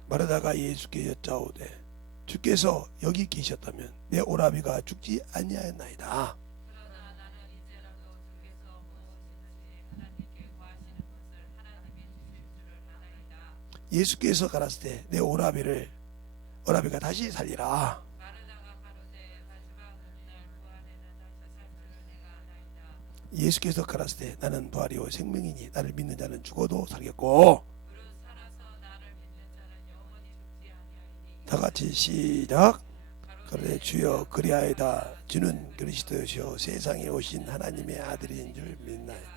마르다가 예수께 여짜오되 주께서 여기 계셨다면 내 오라비가 죽지 아니하였나이다. 그러나 나는 이제라도 주께서 무엇이든지 하나님께 구하시는 것을 하나님이 주실 줄을 아나이다. 예수께서 가라사대 내 오라비가 다시 살리라. 마르다가 가로되 마지막 날 부활에는 다시 살 줄을 내가 아나이다. 예수께서 가라사대 나는 부활이요 생명이니 나를 믿는 자는 죽어도 살겠고. 무릇 살아서 나를 믿는 자는 영원히 죽지 아니하리니. 다 같이 시작. 가로되 그런데 주여 그리하여다 주는 그리스도시요 세상에 오신 하나님의 아들인 줄 믿나이다.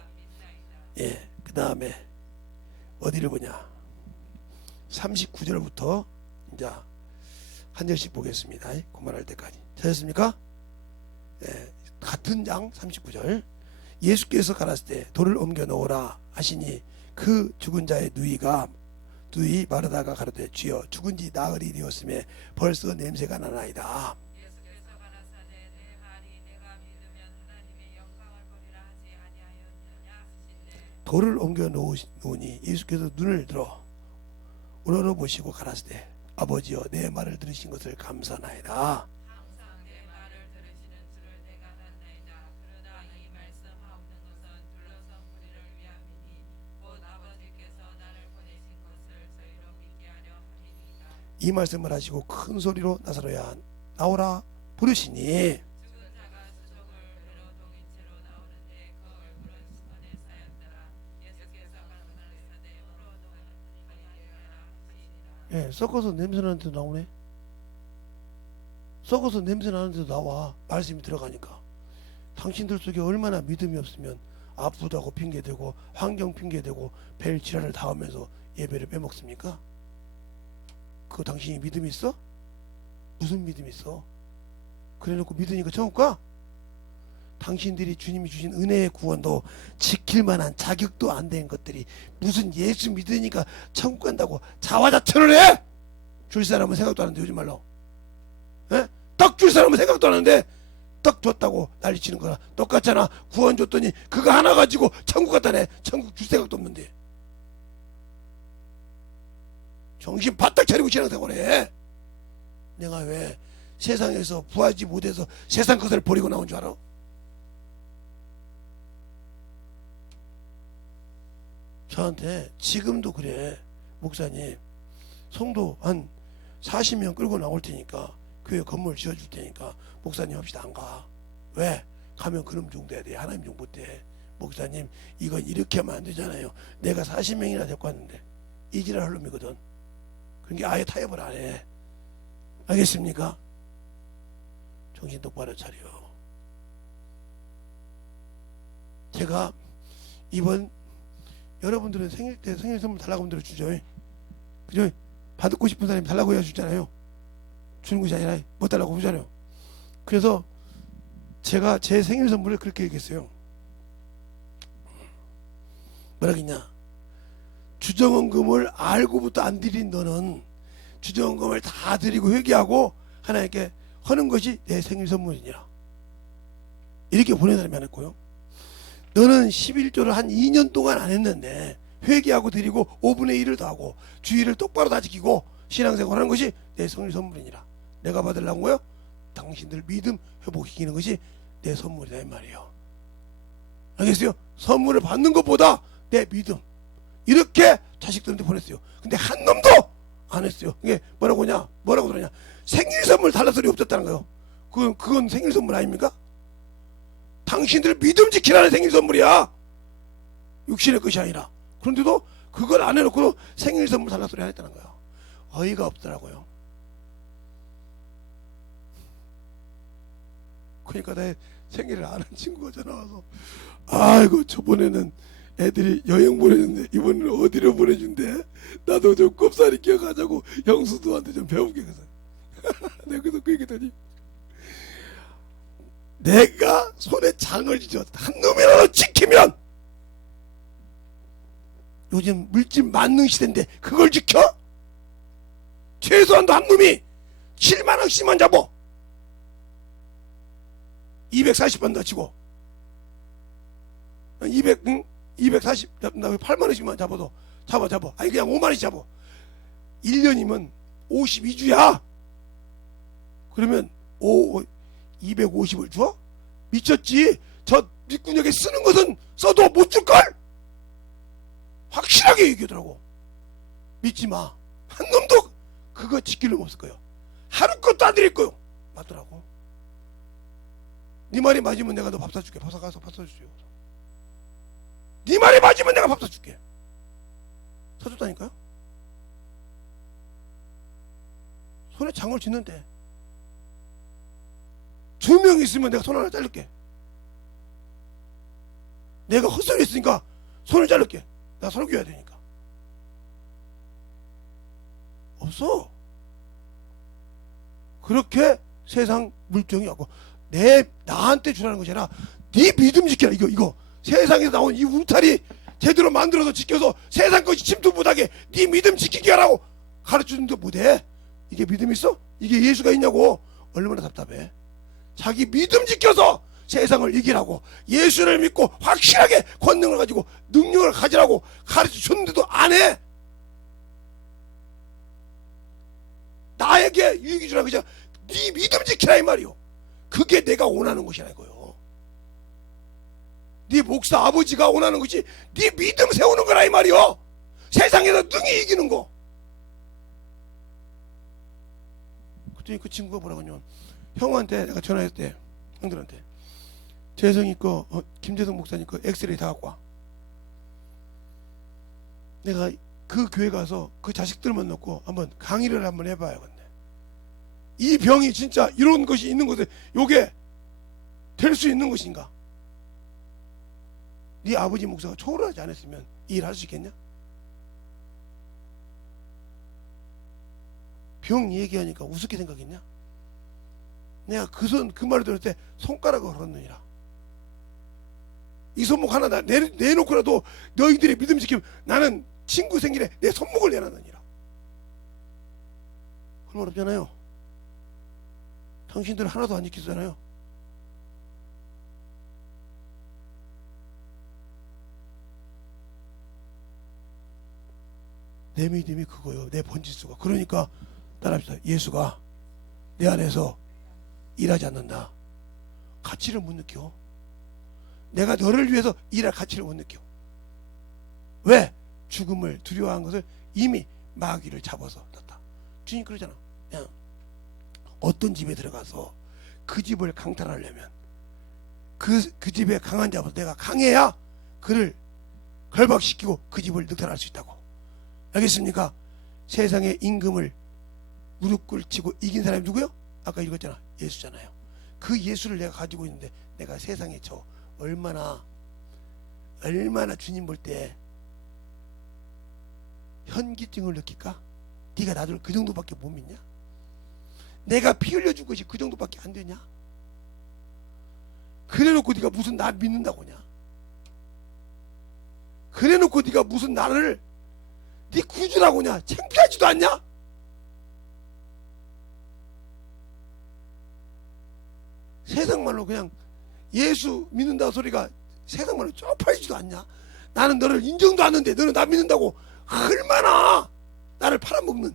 예, 그 다음에 어디를 보냐? 39절부터 이제 한 절씩 보겠습니다. 그만할 때까지 찾았습니까? 예, 같은 장 39절. 예수께서 가라사대 돌을 옮겨 놓으라 하시니 그 죽은 자의 누이 마르다가 가로되 주여 죽은 지 나흘이 되었음에 벌써 냄새가 나나이다. 예수께서 가라사대 내 말이 내가 믿으면 하나님의 영광을 보리라 하지 아니하였느냐 하시되 돌을 옮겨 놓으니 예수께서 눈을 들어 우러러보시고 가라사대 아버지여 내 말을 들으신 것을 감사나이다. 항상 내 말을 들으시는 줄을 내가 안나이다. 그러나 이 말씀하옵는 것은 둘러선 무리를 위함이니 곧 아버지께서 나를 보내신 것을 저희로 믿게 하려 함이니이다. 이 말씀을 하시고 큰 소리로 나사로야 나오라 부르시니 죽은 자가 수족을 배로 동인 채로 나오는데 그 얼굴은 수건에 쌓였더라. 예수께서 가라사대 물어동을 하리하라 하시니라. 예, 썩어서 냄새나는 데도 나오네. 썩어서 냄새나는 데도 나와. 말씀이 들어가니까. 당신들 속에 얼마나 믿음이 없으면 아프다고 핑계대고 환경 핑계대고 별 지랄을 다 하면서 예배를 빼먹습니까? 그거 당신이 믿음이 있어? 무슨 믿음이 있어? 그래놓고 믿으니까 천국 가? 당신들이 주님이 주신 은혜의 구원도 지킬 만한 자격도 안 된 것들이 무슨 예수 믿으니까 천국 간다고 자화자찬을 해? 줄 사람은 생각도 안 하는데 요즘 말로 떡 줄 사람은 생각도 안 하는데 떡 줬다고 난리치는 거나 똑같잖아. 구원 줬더니 그거 하나 가지고 천국 갔다네. 천국 줄 생각도 없는데 정신 바짝 차리고 신앙생활해. 내가 왜 세상에서 부하지 못해서 세상 것을 버리고 나온 줄 알아? 저한테 지금도 그래. 목사님 성도 한 40명 끌고 나올 테니까 교회 건물 지어줄 테니까 목사님 합시다. 안 가. 왜? 가면 그럼 중돼야 돼. 하나님 중 못돼. 목사님 이건 이렇게 하면 안 되잖아요. 내가 40명이나 데리고 왔는데 이지랄 할 놈이거든. 그러니까 아예 타협을 안 해. 알겠습니까? 정신 똑바로 차려. 제가 이번 여러분들은 생일 때 생일 선물 달라고 하면 주죠. 그죠? 받고 싶은 사람이 달라고 해야 주잖아요. 주는 것이 아니라 못 달라고 하잖아요. 그래서 제가 제 생일 선물을 그렇게 얘기했어요. 뭐라 했냐? 주정원금을 알고부터 안 드린 너는 주정원금을 다 드리고 회개하고 하나님께 하는 것이 내 생일 선물이니라. 이렇게 보낸 사람이 많았고요. 너는 11조를 한 2년 동안 안 했는데 회개하고 드리고 5분의 1을 더 하고 주의를 똑바로 다 지키고 신앙생활 하는 것이 내 생일 선물이니라. 내가 받으려는 거요? 당신들 믿음 회복시키는 것이 내 선물이다 이 말이에요. 알겠어요? 선물을 받는 것보다 내 믿음 이렇게 자식들한테 보냈어요. 근데 한 놈도 안 했어요. 이게 뭐라고 하냐? 뭐라고 그러냐? 생일 선물 달라 소리 없었다는 거예요. 그건 생일 선물 아닙니까? 당신들 믿음 지키라는 생일 선물이야. 육신의 것이 아니라. 그런데도 그걸 안 해놓고 생일 선물 달라 소리 안 했다는 거예요. 어이가 없더라고요. 그러니까 내 생일을 아는 친구가 전화 와서 아이고 저번에는 애들이 여행 보내준대. 이번에는 어디로 보내준대. 나도 좀 꼽사리 기억하자고 형수도한테 좀 배우게 해서 내가 그래서 그 얘기했더니 내가 손에 장을 쥐어 한 놈이라도 지키면 요즘 물질 만능 시대인데 그걸 지켜? 최소한도 한 놈이 7만 원씩만 잡어 240번 더 치고 240 나 8만 원씩만 잡아도 잡아 아니 그냥 5만 원씩 잡아 1년이면 52주야 그러면 250을 줘? 미쳤지? 저 밑구녕에 쓰는 것은 써도 못 줄걸? 확실하게 얘기하더라고. 믿지 마. 한 놈도 그거 지킬 놈 없을 거예요. 하루 것도 안 드릴 거요. 맞더라고. 네 말이 맞으면 내가 너 밥 사줄게. 밥 사가서 밥 사주세요. 네 말이 맞으면 내가 밥 사줄게. 사줬다니까요. 손에 장을 쥐는데 2명 있으면 내가 손 하나 자를게. 내가 헛소리 했으니까 손을 자를게. 나 설교해야 되니까. 없어. 그렇게 세상 물정이 없고 나한테 주라는 것이 아니라 네 믿음 지켜라. 이거 세상에서 나온 이 울타리 제대로 만들어서 지켜서 세상 것이 침투 못하게 네 믿음 지키게 하라고 가르쳐주는데 못해. 이게 믿음 있어? 이게 예수가 있냐고. 얼마나 답답해. 자기 믿음 지켜서 세상을 이기라고 예수를 믿고 확실하게 권능을 가지고 능력을 가지라고 가르쳐줬는데도 안 해. 나에게 유익이 주라 그냥 네 믿음 지키라 이 말이요. 그게 내가 원하는 것이라 이거요. 네 목사 아버지가 원하는 것이 네 믿음 세우는 거라 이 말이요. 세상에서 능히 이기는 거. 그랬더니 그 친구가 뭐라고 하냐면 형한테 내가 전화했을 때 형들한테 재성이 거 김재성 목사님 거 엑스레이 다 갖고 와. 내가 그 교회 가서 그 자식들만 놓고 한번 강의를 한번 해봐야겠네. 이 병이 진짜 이런 것이 있는 것에 요게 될 수 있는 것인가? 네 아버지 목사가 초월하지 않았으면 이 일 할 수 있겠냐? 병 얘기하니까 우습게 생각했냐? 내가 그 말을 들을 때 손가락을 걸었느니라. 이 손목 하나 내놓고라도 너희들의 믿음 지키면 나는 친구 생일에 내 손목을 내놨느니라. 그런 말 없잖아요. 당신들 하나도 안 지키잖아요. 내 믿음이 그거요. 내 번지수가. 그러니까 따라합시다. 예수가 내 안에서 일하지 않는다. 가치를 못 느껴. 내가 너를 위해서 일할 가치를 못 느껴. 왜? 죽음을 두려워한 것을 이미 마귀를 잡아서 놨다. 주님 그러잖아. 그냥 어떤 집에 들어가서 그 집을 강탈하려면 그 집에 강한 자보다 내가 강해야 그를 결박시키고 그 집을 늑탈할 수 있다고. 알겠습니까? 세상의 임금을 무릎 꿇치고 이긴 사람이 누구요? 아까 읽었잖아. 예수잖아요. 그 예수를 내가 가지고 있는데 내가 세상에 저 얼마나 주님 볼 때 현기증을 느낄까? 네가 나를 그 정도밖에 못 믿냐? 내가 피 흘려준 것이 그 정도밖에 안 되냐? 그래놓고 네가 무슨 나 믿는다고 하냐? 그래놓고 네가 무슨 나를 네 구주라고 하냐? 창피하지도 않냐? 세상 말로 그냥 예수 믿는다 소리가 세상 말로 쪽팔리지도 않냐? 나는 너를 인정도 않는데 너는 나 믿는다고 얼마나 나를 팔아먹는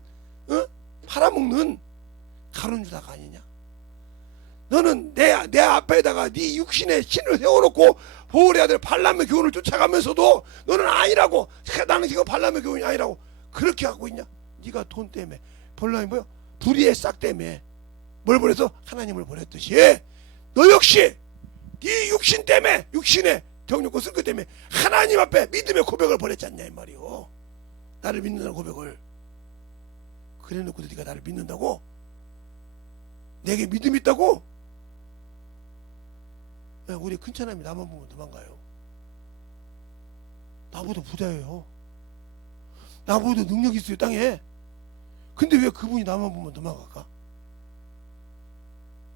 가룟 유다가 아니냐? 너는 내 앞에다가 네 육신의 신을 세워놓고 보울의 아들 발람의 교훈을 쫓아가면서도 너는 아니라고. 나는 지금 발람의 교훈이 아니라고 그렇게 하고 있냐? 네가 돈 때문에 본람이 뭐야? 불의의 싹 때문에 뭘 버려서 하나님을 버렸듯이 너 역시 네 육신 때문에 육신의 정욕과 쓸 것 때문에 하나님 앞에 믿음의 고백을 버렸지 않냐 이 말이요. 나를 믿는다는 고백을. 그래놓고도 네가 나를 믿는다고? 내게 믿음이 있다고? 야, 우리 큰차남이 나만 보면 도망가요. 나보다 부자예요. 나보다 능력이 있어요 땅에. 근데 왜 그분이 나만 보면 도망갈까?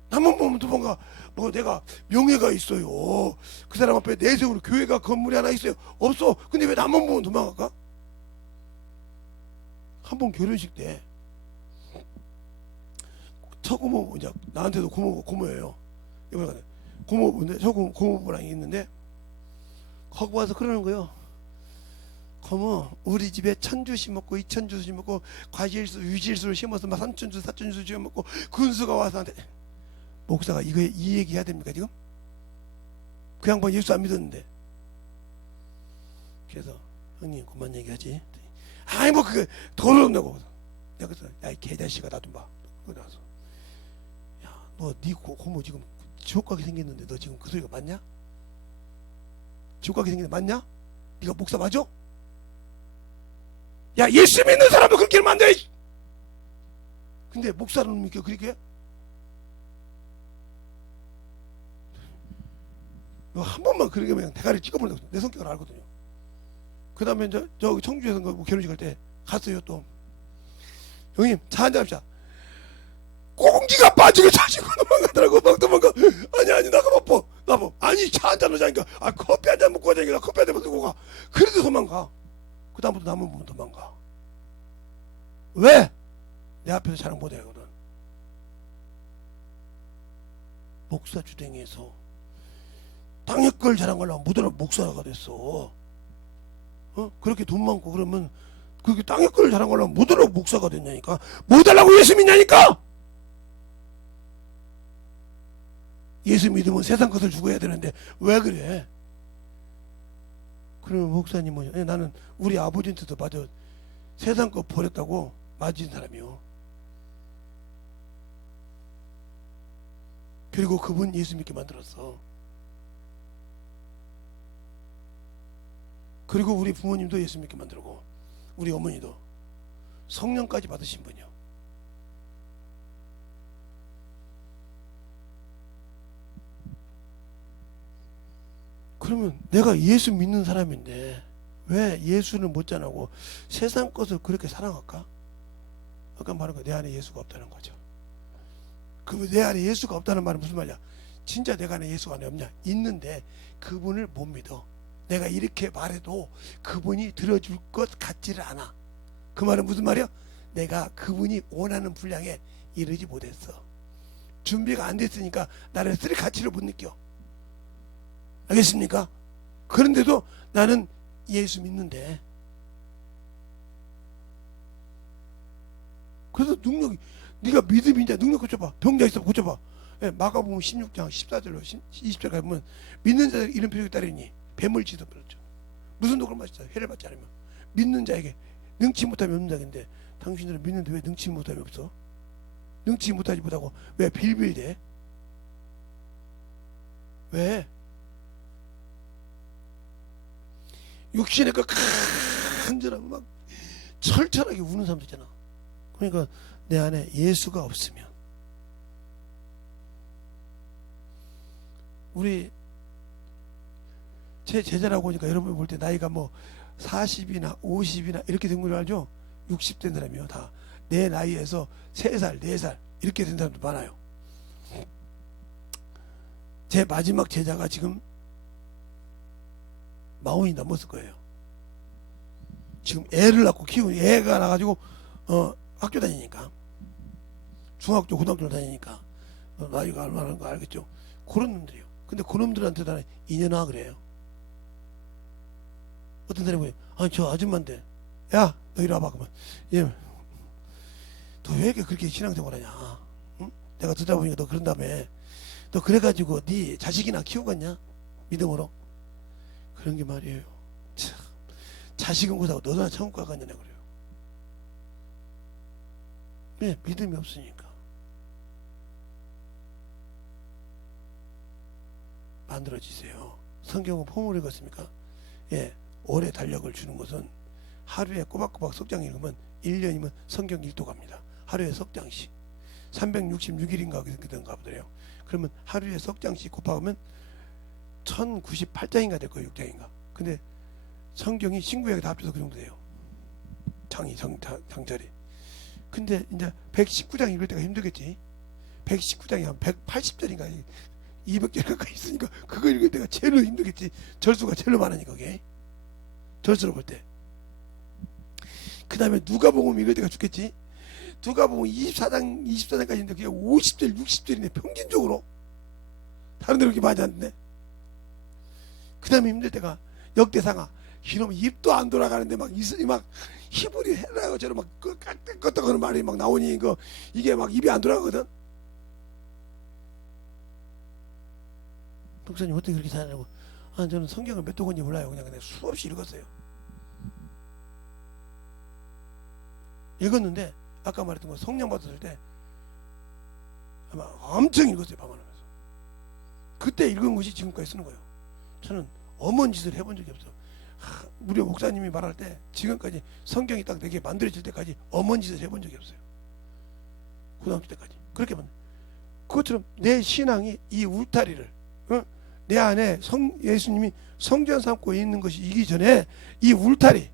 나만 보면 도망가. 뭐 내가 명예가 있어요. 그 사람 앞에 내세우는 교회가 건물이 하나 있어요. 없어. 근데 왜 나만 보면 도망갈까? 한 번 결혼식 때 처고모 이제 나한테도 고모예요. 이번에 고모부인데 고모부랑 있는데 거기 와서 그러는 거예요. 고모 우리 집에 1000주 심었고 2000주 심었고 과실수 유실수를 심어서 막 3000주 4000주 심었고 군수가 와서 한테 목사가 이 얘기 해야 됩니까 지금? 그 양반 예수 안 믿었는데. 그래서 형님 그만 얘기하지. 아이 뭐 그게 돈 없다고. 내가 그래서 야 이 개자식아 나 좀 봐. 그러고 나서 야 너 네 고모 지금 지옥 가게 생겼는데 너 지금 그 소리가 맞냐? 지옥 가게 생겼는데 맞냐? 네가 목사 맞아? 야 예수 믿는 사람도 그렇게 하면 안 돼. 근데 목사는 믿겨 그렇게? 너 한 번만 그렇게 하면 대가리 찍어버린다고. 내 성격을 알거든요. 그 다음에 이제 저 청주에서 뭐 결혼식 할 때 갔어요. 또 형님 차 한잔 합시다. 공기가 빠지고 자시고 도망가더라고. 막 도망가. 아니 나가 바빠. 나뭐 아니 차 한잔 하자니까 아 커피 한잔 먹고 가자니까 나 커피 한잔 먹고 가. 그래도 도망가. 그 다음부터 남은 보면 도망가. 왜? 내 앞에서 자랑 못해거든. 목사 주댕이에서 땅의 걸 자랑하려면 못하는 목사가 됐어. 그렇게 돈 많고 그러면 그렇게 땅의 걸 자랑하려면 못하려고 목사가 됐냐니까. 못하려고 예수 믿냐니까. 예수 믿으면 세상 것을 죽어야 되는데 왜 그래? 그러면 목사님은 나는 우리 아버지한테도 맞아 세상 거 버렸다고 맞은 사람이요. 그리고 그분 예수 믿게 만들었어. 그리고 우리 부모님도 예수 믿게 만들고 우리 어머니도 성령까지 받으신 분이요. 그러면 내가 예수 믿는 사람인데 왜 예수는 못 전하고 세상 것을 그렇게 사랑할까? 아까 말한 거 내 안에 예수가 없다는 거죠. 그 내 안에 예수가 없다는 말은 무슨 말이야? 진짜 내가 안에 예수가 안에 없냐? 있는데 그분을 못 믿어. 내가 이렇게 말해도 그분이 들어줄 것 같지를 않아. 그 말은 무슨 말이야? 내가 그분이 원하는 분량에 이르지 못했어. 준비가 안 됐으니까 나를 쓸 가치를 못 느껴. 알겠습니까? 그런데도 나는 예수 믿는데 그래서 능력이 네가 믿음이냐 능력 고쳐봐. 병자 있어 고쳐봐. 마가복음 16장 14절로 20절 가면 믿는 자들 이런 표적이 따르니 뱀을 지도 버렸죠. 무슨 독을 마시자 해를 받지 않으면 믿는 자에게 능치 못함이 없는 자인데 당신들은 믿는데 왜 능치 못함이 없어? 능치 못하지 못하고 왜 빌빌대? 왜? 육신의 그 간절함 막 철철하게 우는 사람도 있잖아. 그러니까 내 안에 예수가 없으면 우리 제 제자라고 하니까 여러분 볼 때 나이가 뭐 40이나 50이나 이렇게 된 걸 알죠? 60된 사람이요. 다 내 나이에서 3살 4살 이렇게 된 사람도 많아요. 제 마지막 제자가 지금 40이 넘었을 거예요. 지금 애를 낳고 키우는 애가 나가지고 학교 다니니까 중학교 고등학교 다니니까 나이가 얼마나 거 알겠죠. 그런 놈들이요. 근데 그 놈들한테 나는 인연아 그래요. 어떤 사람이 뭐예요? 아니 저 아줌마인데 야 너 이리 와봐. 그러면 예, 너 왜 이렇게 그렇게 신앙생활하냐? 응? 내가 듣다 보니까 너 그런 다음에 너 그래가지고 네 자식이나 키우겠냐? 믿음으로? 그런 게 말이에요. 참, 자식은 못하고 너나 천국 가겠냐 그래요. 왜? 믿음이 없으니까. 만들어지세요. 성경은 폼을 읽었습니까? 예, 오래 달력을 주는 것은 하루에 꼬박꼬박 석장 읽으면 1년이면 성경 1도 갑니다. 하루에 석장씩 366일인가 그런가 보더래요. 그러면 하루에 석장씩 곱하면 1098장인가 될 거예요. 6장인가. 근데 성경이 신구약에 다 합쳐서 그 정도 돼요. 장절이. 근데 이제 119장 읽을 때가 힘들겠지. 119장이 한 180절인가 200절 가까이 있으니까 그거 읽을 때가 제일 힘들겠지. 절수가 제일 많으니까 그게. 절수로 볼 때. 그 다음에 누가복음 읽을 때가 죽겠지. 누가복음 24장까지 있는데 그게 50절 60절이네 평균적으로. 다른 데로 그렇게 많이 하는데. 그 다음에 힘들 때가 역대상하. 이놈 입도 안 돌아가는데 막 히브리 해라고 저런 막 껐다 그런 말이 막 나오니 이게 막 입이 안 돌아가거든. 목사님 어떻게 그렇게 사냐고. 저는 성경을 몇 동원인지 몰라요. 그냥 수없이 읽었어요. 읽었는데 아까 말했던 거 성령 받았을 때 아마 엄청 읽었어요. 밤하면서. 그때 읽은 것이 지금까지 쓰는 거예요. 저는 엄한 짓을 해본 적이 없어. 우리 목사님이 말할 때 지금까지 성경이 딱 내게 만들어질 때까지 엄한 짓을 해본 적이 없어요. 고등학교 때까지 그렇게 만. 그것처럼 내 신앙이 이 울타리를 내 안에 예수님이 성전 삼고 있는 것이 이기 전에 이 울타리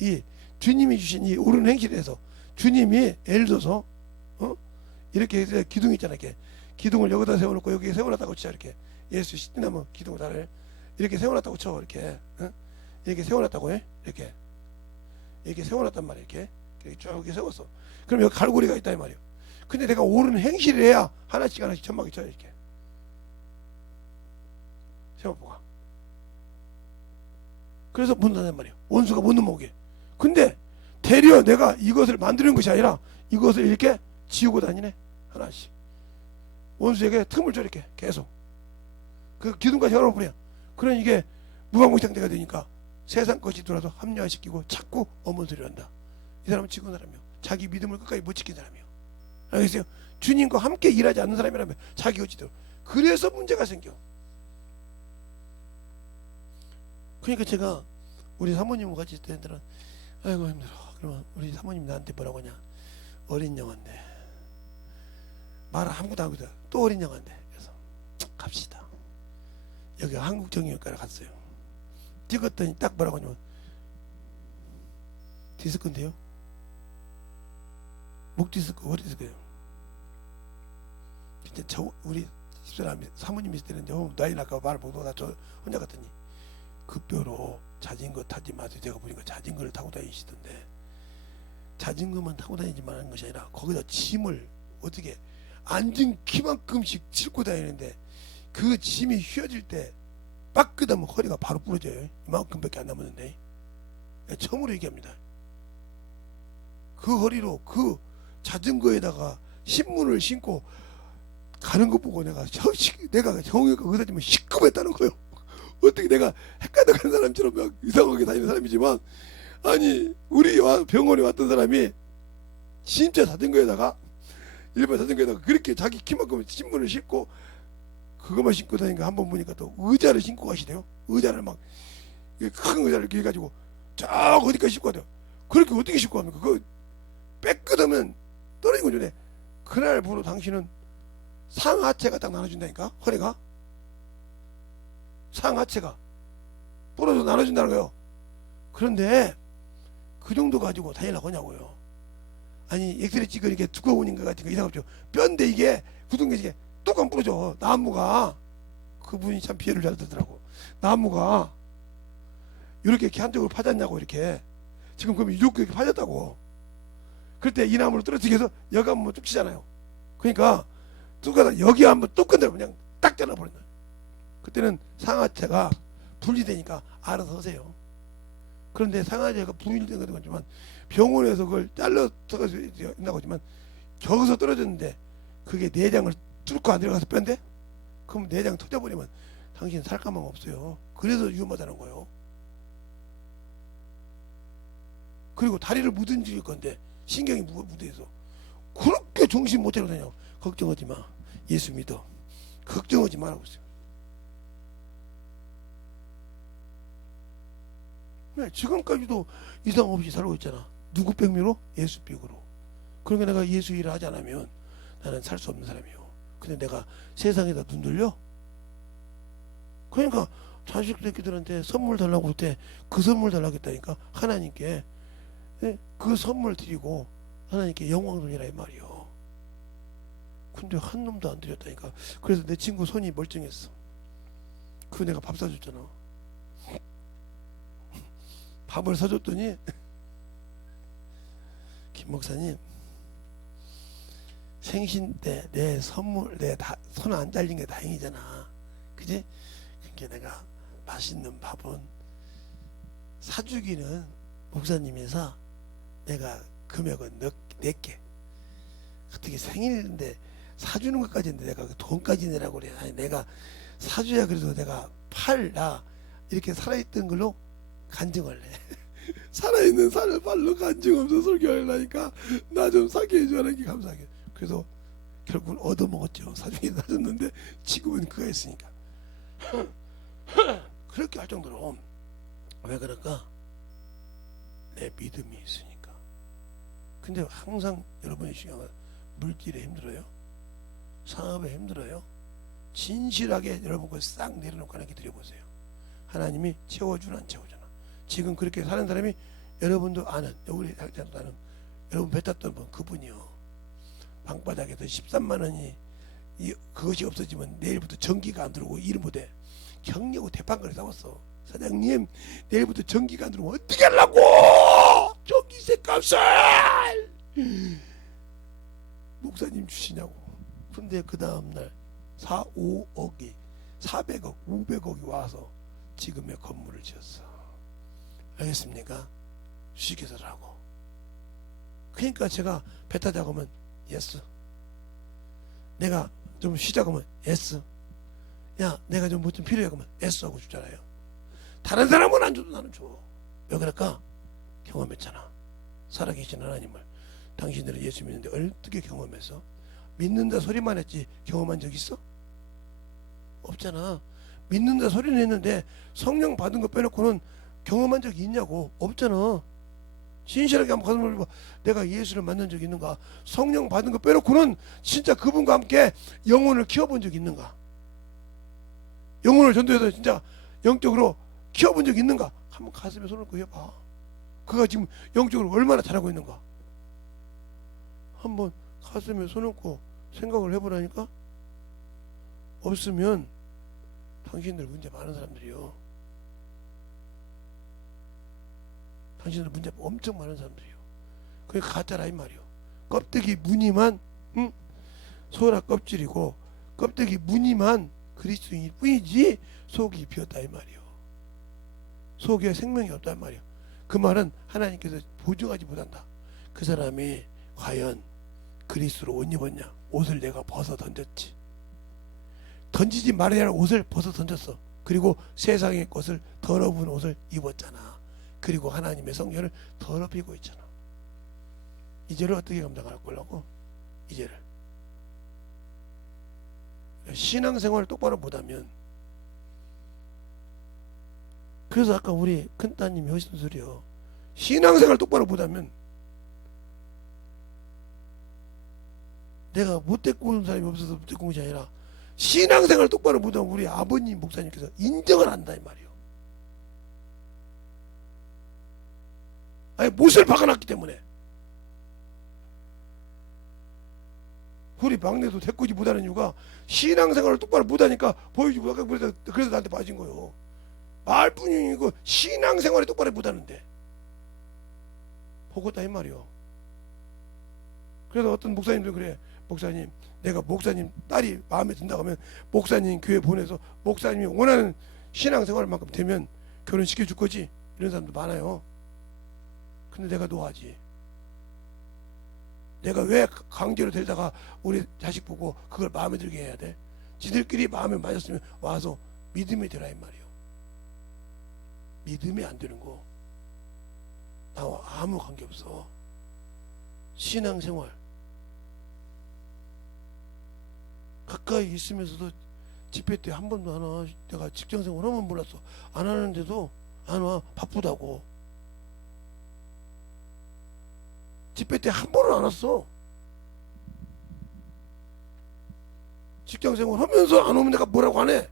이 주님이 주신 이 옳은 행실에서 주님이 예를 들어서 이렇게 해서 기둥 있잖아요. 이렇게 기둥을 여기다 세워놓고 여기에 세워놨다고 치자. 이렇게 예수 시나면 기둥을 다를 이렇게 세워놨다고 쳐. 이렇게 이렇게 세워놨다고 해. 이렇게 세워놨단 말이야. 이렇게 쭉 이렇게 세웠어. 그럼 여기 갈고리가 있다 이 말이에요. 근데 내가 옳은 행실을 해야 하나씩 천막이 쳐요. 이렇게 세워보가. 그래서 못 나단 말이에요. 원수가 못 넘어오게. 근데 대려 내가 이것을 만드는 것이 아니라 이것을 이렇게 지우고 다니네. 하나씩 원수에게 틈을 줘. 이렇게 계속 그 기둥까지 열어버려. 그런 이게 무방비 상태가 되니까 세상 것이 들어와서 합리화시키고 자꾸 어문 소리를 한다. 이 사람은 지금 사람이요. 자기 믿음을 끝까지 못 지킨 사람이요. 알겠어요? 주님과 함께 일하지 않는 사람이라면 자기 어찌대로. 그래서 문제가 생겨. 그러니까 제가 우리 사모님과 같이 있을 때들은 아이고 힘들어. 그러면 우리 사모님 나한테 뭐라고 하냐. 어린 영화인데 말 아무것도 안 하거든. 또 어린 영화인데. 그래서 갑시다. 여기 한국정형외과를 갔어요. 찍었더니 딱 뭐라고 하냐면 디스크인데요. 목 디스크, 허리 디스크예요. 진짜 저 우리 집사람이 사모님 있을 때는 너무 나이 날까 봐 말을 못하고 저 혼자 갔더니 그 뼈로 자전거 타지 마세요. 제가 보니까 자전거를 타고 다니시던데 자전거만 타고 다니지 말라는 것이 아니라 거기다 짐을 어떻게 앉은 키만큼씩 싣고 다니는데 그 짐이 휘어질 때 빠끄다면 허리가 바로 부러져요. 이만큼밖에 안 남았는데 처음으로 얘기합니다. 그 허리로 그 자전거에다가 신문을 신고 가는 거 보고 내가 정의가 의사지만 시급했다는 거예요. 어떻게 내가 헷갈려 가는 사람처럼 막 이상하게 다니는 사람이지만 아니 우리 병원에 왔던 사람이 진짜 자전거에다가 일반 자전거에다가 그렇게 자기 키만큼 신문을 신고 그것만 신고 다니니까 한번 보니까 또 의자를 신고 가시대요. 의자를 막 큰 의자를 이렇게 해가지고 저 어디까지 신고 가대요. 그렇게 어떻게 신고 합니까? 그거 빽끄다면 떨어진 거죠. 그날부로 당신은 상하체가 딱 나눠진다니까. 허리가 상하체가 부러져 나눠진다는 거예요. 그런데 그 정도 가지고 다니려고 하냐고요. 아니 엑스레이 찍으니까 이렇게 두꺼운 것 같은 거 이상 없죠. 뼈인데 이게 굳은 게 이게 뚝 부러져. 나무가 그분이 참 비유를 잘 듣더라고. 나무가 이렇게 한쪽으로 파졌냐고. 이렇게 지금 그러면 이렇게 파졌다고. 그럴 때 이 나무를 떨어뜨리기 위해서 여기 한번 뚝 치잖아요. 그러니까 뚝하다 여기 한번 뚝 건드려 그냥 딱 잘라버린다. 그때는 상하체가 분리되니까 알아서 하세요. 그런데 상하체가 분리된 건 거지만 병원에서 그걸 잘라서 한다고 하지만 저기서 떨어졌는데 그게 내장을 뚫고 안 들어가서 뺀데 그럼 내장 터져버리면 당신 살 가망 없어요. 그래서 위험하다는 거예요. 그리고 다리를 못 움직일 건데 신경이 묻어있어. 그렇게 정신 못 차리고 다녀. 걱정하지 마. 예수 믿어. 걱정하지 말라고 있어요. 네, 지금까지도 이상 없이 살고 있잖아. 누구 백미로? 예수 백으로. 그러니까 내가 예수 일을 하지 않으면 나는 살 수 없는 사람이에요. 근데 내가 세상에다 눈 돌려? 그러니까 자식 새끼들한테 선물 달라고 할 때 그 선물 달라고 했다니까. 하나님께 그 선물 드리고 하나님께 영광 돌리라 이 말이요. 근데 한 놈도 안 드렸다니까. 그래서 내 친구 손이 멀쩡했어. 그거 내가 밥 사줬잖아. 밥을 사줬더니 김 목사님 생신 때 내 선물 내 손 안 잘린 게 다행이잖아. 그지? 그러니까 내가 맛있는 밥은 사주기는 목사님에서 내가 금액은 낼게. 어떻게 생일인데 사주는 것까지인데 내가 그 돈까지 내라고 그래. 아니 내가 사줘야 그래도 내가 팔라 이렇게 살아있던 걸로 간증을 해. 살아있는 산을 발로 간증 없어 설교하려니까 나 좀 사게 해줘라는 게 감사하게. 그래서 결국은 얻어먹었죠. 사중에 낮았는데 지금은 그가 있으니까. 그렇게 할 정도로. 왜 그럴까? 내 믿음이 있으니까. 근데 항상 여러분이 중요한 건 물질에 힘들어요? 사업에 힘들어요? 진실하게 여러분 걸 싹 내려놓고 하나님께 드려보세요. 하나님이 채워주나 안 채워주나. 지금 그렇게 사는 사람이 여러분도 아는, 우리 학자도 아는, 여러분 뱉었던 분 그분이요. 방바닥에서 13만 원이 그것이 없어지면 내일부터 전기가 안 들어오고 일 못해. 경려고 대판거리 싸웠어. 사장님 내일부터 전기가 안 들어오면 어떻게 하려고 전기세 값을 목사님 주시냐고. 근데 그 다음날 5억이 400억 500억이 와서 지금의 건물을 지었어. 알겠습니까? 주식회사라고. 그러니까 제가 뱉어자고 하면 예스. 내가 좀 쉬자고 하면 예스. 야 내가 좀 뭐 좀 필요해 하면 예스 하고 주잖아요. 다른 사람은 안 줘도 나는 줘. 왜 그럴까? 경험했잖아. 살아계신 하나님을. 당신들은 예수 믿는데 어떻게 경험했어? 믿는다 소리만 했지 경험한 적 있어? 없잖아. 믿는다 소리는 했는데 성령 받은 거 빼놓고는 경험한 적이 있냐고. 없잖아. 진실하게 한번 가슴을 물어봐. 내가 예수를 만난 적이 있는가? 성령 받은 거 빼놓고는 진짜 그분과 함께 영혼을 키워본 적이 있는가? 영혼을 전도해서 진짜 영적으로 키워본 적이 있는가? 한번 가슴에 손을 얹고 해봐. 그가 지금 영적으로 얼마나 잘하고 있는가? 한번 가슴에 손 얹고 생각을 해보라니까. 없으면 당신들 문제 많은 사람들이요. 당신들 문제 엄청 많은 사람들이요. 그게 가짜라 이 말이요. 껍데기 무늬만 소라 껍질이고 껍데기 무늬만 그리스도인일 뿐이지 속이 비었다 이 말이요. 속에 생명이 없다 이 말이요. 그 말은 하나님께서 보증하지 못한다. 그 사람이 과연 그리스도로 옷 입었냐? 옷을 내가 벗어 던졌지. 던지지 말아야 할 옷을 벗어 던졌어. 그리고 세상의 것을 더러운 옷을 입었잖아. 그리고 하나님의 성전을 더럽히고 있잖아. 이제를 어떻게 감당할 거라고? 이제를 신앙생활을 똑바로 못하면. 그래서 아까 우리 큰따님이 하신 소리요. 신앙생활을 똑바로 못하면 내가 못 데리고 오는 사람이 없어서 못 데리고 온 것이 아니라 신앙생활을 똑바로 못하면 우리 아버님 목사님께서 인정을 한다 이 말이요. 아니 못을 박아놨기 때문에. 우리 막내도 데리고 오지 못하는 이유가 신앙생활을 똑바로 못하니까 보여주고 그래서 나한테 빠진 거예요. 말뿐이고 신앙생활을 똑바로 못하는데 보고다 이 말이요. 그래서 어떤 목사님도 그래. 목사님 내가 목사님 딸이 마음에 든다고 하면 목사님 교회 보내서 목사님이 원하는 신앙생활만큼 되면 결혼시켜 줄 거지. 이런 사람도 많아요. 근데 내가 노하지. 내가 왜 강제로 데려다가 우리 자식 보고 그걸 마음에 들게 해야 돼? 지들끼리 마음에 맞았으면 와서 믿음이 되라 이 말이요. 믿음이 안 되는 거 나와 아무 관계없어. 신앙생활 가까이 있으면서도 집회 때 한 번도 안 와. 내가 직장생활 하면 몰랐어. 안 하는데도 안 와. 바쁘다고. 집회 때 한 번은 안 왔어. 직장생활 하면서 안 오면 내가 뭐라고 안 해.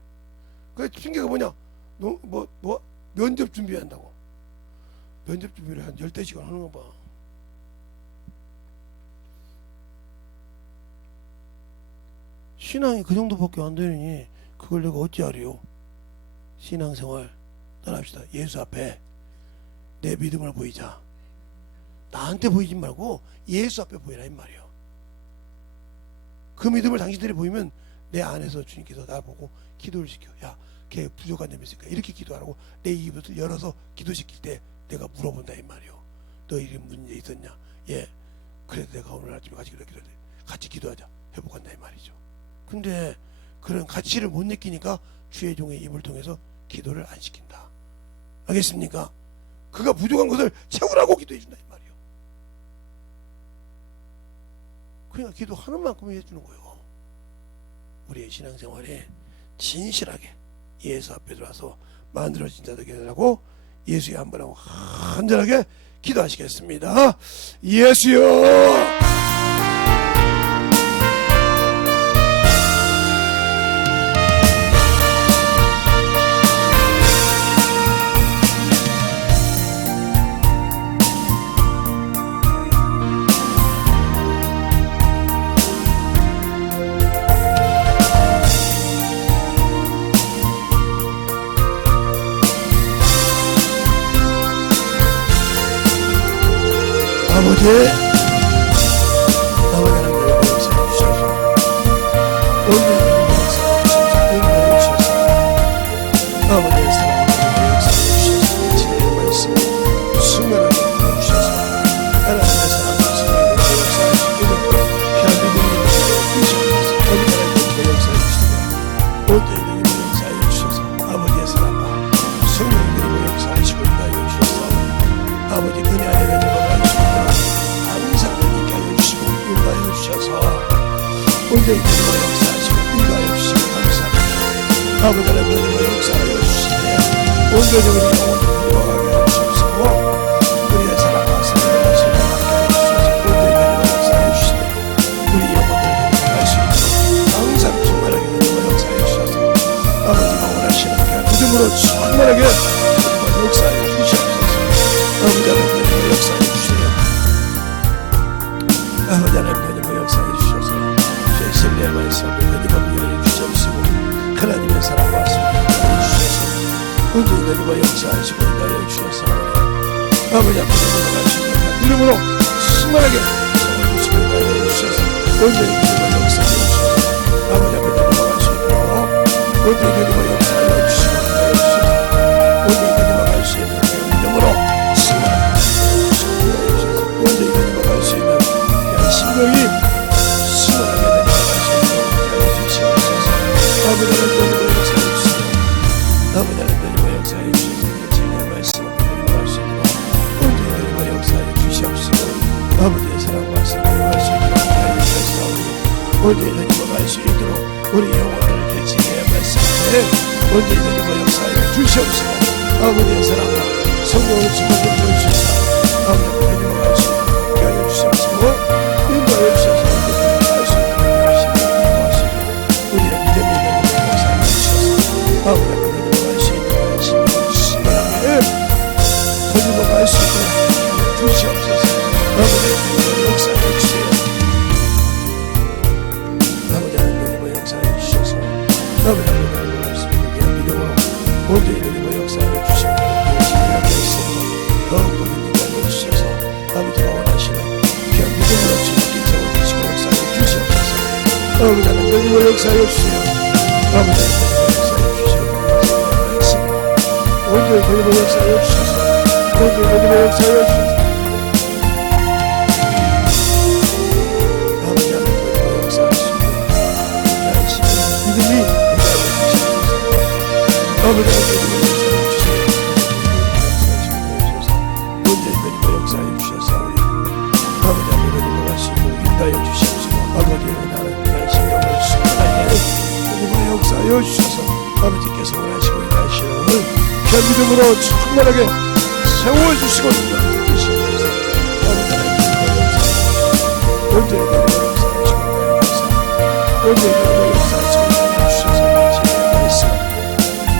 그 핑계가 뭐냐? 너 뭐 면접 준비한다고. 면접 준비를 한 14시간 하는 거 봐. 신앙이 그 정도밖에 안 되니 그걸 내가 어찌하리요. 신앙생활 따라합시다. 예수 앞에 내 믿음을 보이자. 나한테 보이지 말고 예수 앞에 보이라 이 말이요. 그 믿음을 당신들이 보이면 내 안에서 주님께서 나를 보고 기도를 시켜. 야, 걔 부족한 점이 있으니까 이렇게 기도하라고 내 입을 열어서 기도시킬 때 내가 물어본다 이 말이요. 너 이름 문제 있었냐? 예. 그래도 내가 오늘 아침에 같이 같이 기도하자. 회복한다 이 말이죠. 근데 그런 가치를 못 느끼니까 주의 종의 입을 통해서 기도를 안 시킨다. 알겠습니까? 그가 부족한 것을 채우라고 기도해 준다 이 말이요. 그냥 기도하는 만큼 해주는 거예요. 우리의 신앙생활에 진실하게 예수 앞에 들어와서 만들어진 자들 되라고 예수의 한 번하고 간절하게 기도하시겠습니다. 예수여, 아버지, 아버지 하나님의 역사해 주셔서 오늘 역사해 주셔서 아버지의 사랑을 역사해 주셔서 진리의 말씀 수면하게 해주셔서 하나님의 사랑을 역사해 주시고 편리를 주셔서 어디까지 역사해 주시고 온전히 역사해 주셔서 아버지의 사랑과 성령의 역사하시고 인하여 주셔서 아버지 은혜 안에 들어갈 수 항상 은혜케 하여 주시고 인도하여 주셔서 온전히 은혜와 역사하시고 인도하여 주시고 감사합니다. 아버지 하나님 은혜와 역사하여 주시되 온전히 우리 영혼을 인도하게 하여 주시고 우리의 사랑과 성령과 함께 하여 주셔서 온전히 은혜와 역사하여 주시되 우리 영혼을 인도할 수 있도록 항상 충만하게 은혜와 역사하여 주셔서 아버지가 원하시는 그 믿음으로 충만하게 은혜와 역사하여 주시옵소서. 아버지 하나님 역사해 주세요. 아버지 하나님 역사해 주셔서 주의 진리의 말씀을 은혜가 위하여 주시옵시고 하나님의 사랑과 성령을 주셔서 온전히 은혜가 역사하시고 인하여 주셔서 아버지 앞에 들어가시고 이름으로 충만하게 성을 주시고 인하여 주셔서 온전히 은혜가 역사하여 주셔서 아버지 앞에 들어가시고 온전히 은혜가 역사하여 주시고 인하여 주셔서 온전히 은혜가 갈 수 있는 이름으로 온전히 내려갈 수 있는 심령이 수월하게 내려갈 수 있도록 주시옵소서. 아버지 하나님 역사해 주시고 아버지 하나님 역사해 주시고 진리의 말씀을 내려갈 수 있도록 온전히 역사해 주시옵시고 아버지의 사랑과 성령을 수 있도록 하여 주시옵소서. 온전히 내려갈 수 있도록 우리 영혼을 이렇게 진리의 말씀에 온전히 내려갈 역사해 주시옵시고 아버지의 사랑과 성령을 충만히 보여주셔서 아버지 내려갈 수 있도록 하여 주시옵시고 인도하여 주셔서 할 수 있도록 하시고 우리의 믿음이 내려갈 역사해 주셔서 아버지 내려갈 수 있도록 심하게 가지고 갈 수 있도록 주시옵소서. 아버지 내려갈 역사해 주세요. 아버지 내려갈 역사해 주셔서 아버지 내려갈 수 있는 믿음으로 온전히 내려갈 역사해 주시고 진리하게 있으니 더욱더 믿음을 주셔서 아버지가 원하시는 귀한 믿음으로 주님께 채워주시고 역사해 주시옵소서. 아버지 하나님 역사해 주세요. 아버지 하나님 역사해 주시옵소서. 온전히 믿음을 역사해 주셔서 온전히 믿음을 역사해 주셔서 아버지 하나님 역사하시고 믿음이 역사해 주시옵소서. 아버지 하나님 역사해 주셔서 우리 아버지 하나님 하시고 인도하여 주시옵시고 아버지의 은혜를 위한 신경을 수고하게 하나님의 역사하여 주셔서 아버지께서 원하시고 인도하시는 귀한 믿음으로 충만하게 세워주시고 인도하여 주시옵소서. 아버지 하나님의 역사하여 온전히 내려가 역사하시고 온전히 내려가 역사하시고 인도하여 주셔서 진리의 말씀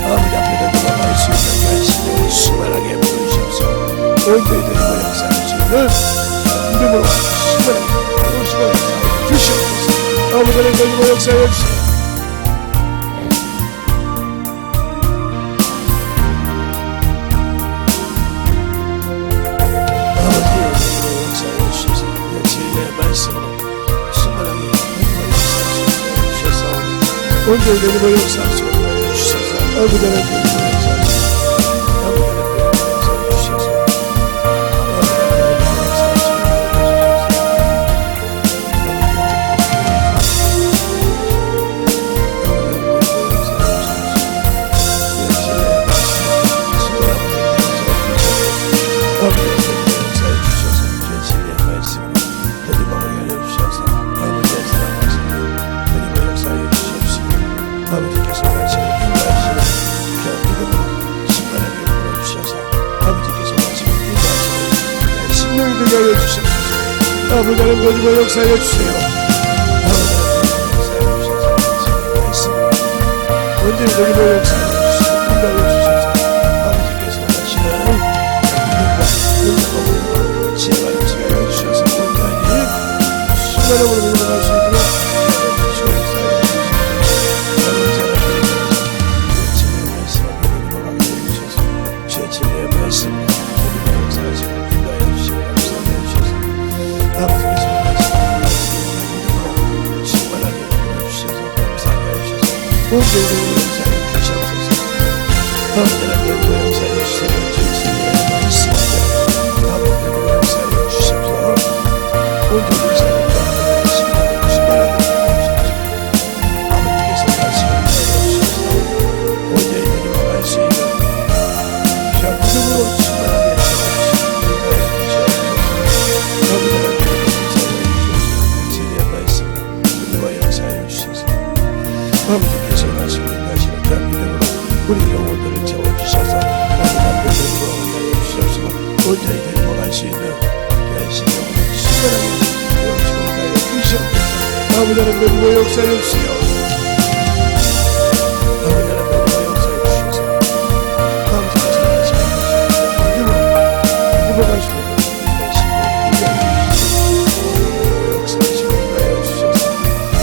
아버지 앞에 들어갈 수 있는 귀한 신경을 수고하게 보여주시옵소서. 온전히 내려가 역사하시는 이름으로 시간을 역사해 주시옵소서. 아버지 하나님 역사해 주세요. 아버지 역사해 주셔서 진리의 말씀으로 충만하게 역사해 주셔서 온전히 내려가 역사하시고 주셔서 아버지 하나님 아버지께서 말씀을 인도하시는 귀한 믿음으로 충만하게 불어주셔서 아버지께서 말씀을 인도하시는 귀한 심령이 되게 하여 주셔서 아버지 하나님 거짓말 역사하여 주세요. 아버지 하나님 역사하여 주셔서 언제나 거짓말 역사하여 주시고 인도하여 주셔서 아버지께서 하시는 믿음과 능력과 지혜가 역사하여 주셔서 온전히 충만함으로 믿어갈 수 있도록 주여 역사하여 주셔서 아버지 하나님 주의 말씀을 믿음으로 주셔서 주의 진리의 말씀 믿음으로 역사하시고 인도하여 주시고 역사하여 주셔서 아버지께서 말씀을 충만하게 불어주셔서 감사하게 주셔서 온전히 역사하여 주시옵소서. 아버지 하나님 역사하여 주시는 주의 진리의 말씀을 아버지 역사하여 주셔서 온전히 역사하여 아버지께서 하시고 인하시는 그런 믿음으로 우리 영혼들을 채워주셔서 아버지 믿음으로 주셔서 온전히 데리고 갈 수 있는 귀한 신령으로 충만하게 되어주시고 인하여 주시옵소서. 아버지 하나님 믿음으로 역사해 주시오. 아버지 하나님 믿음으로 역사해 주셔서 아버지께서 하시고 믿음으로 데리고 수 있는 귀한 신령으로 역사하시고 인하여 주셔서 아버지께서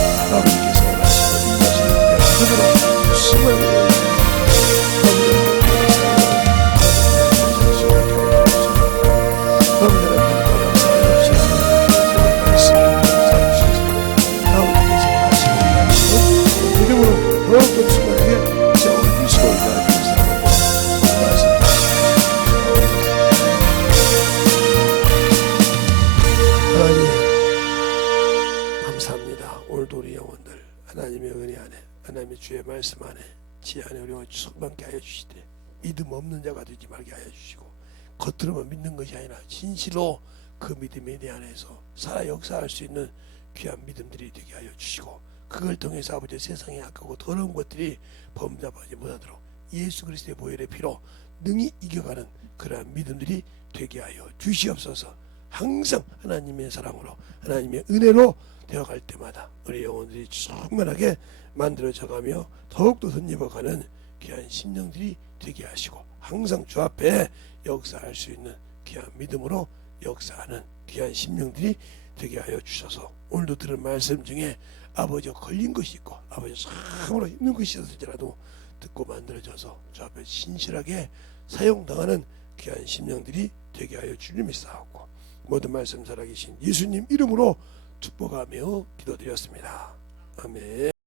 오늘도 우리 영혼들 하나님의 은혜 안에 하나님의 주의 말씀 안에 지혜 안에 우리가 충만케 하여 주시되 믿음 없는 자가 되지 말게 하여 주시고 겉으로만 믿는 것이 아니라 진실로 그 믿음이 내 안에서 살아 역사할 수 있는 귀한 믿음들이 되게 하여 주시고 그걸 통해서 아버지 세상에 악하고 더러운 것들이 범접하지 못하도록 예수 그리스도의 보혈의 피로 능히 이겨가는 그러한 믿음들이 되게 하여 주시옵소서. 항상 하나님의 사랑으로 하나님의 은혜로 되어갈 때마다 우리 영혼들이 충만하게 만들어져가며 더욱더 덧입어가는 귀한 심령들이 되게 하시고 항상 주 앞에 역사할 수 있는 귀한 믿음으로 역사하는 귀한 심령들이 되게 하여 주셔서 오늘도 들은 말씀 중에 아버지가 걸린 것이 있고 아버지 참으로 힘든 것이 있을지라도 듣고 만들어져서 주 앞에 신실하게 사용당하는 귀한 심령들이 되게 하여 주님이 싸웠고 모든 말씀 살아계신 예수님 이름으로 축복하며 기도드렸습니다. 아멘.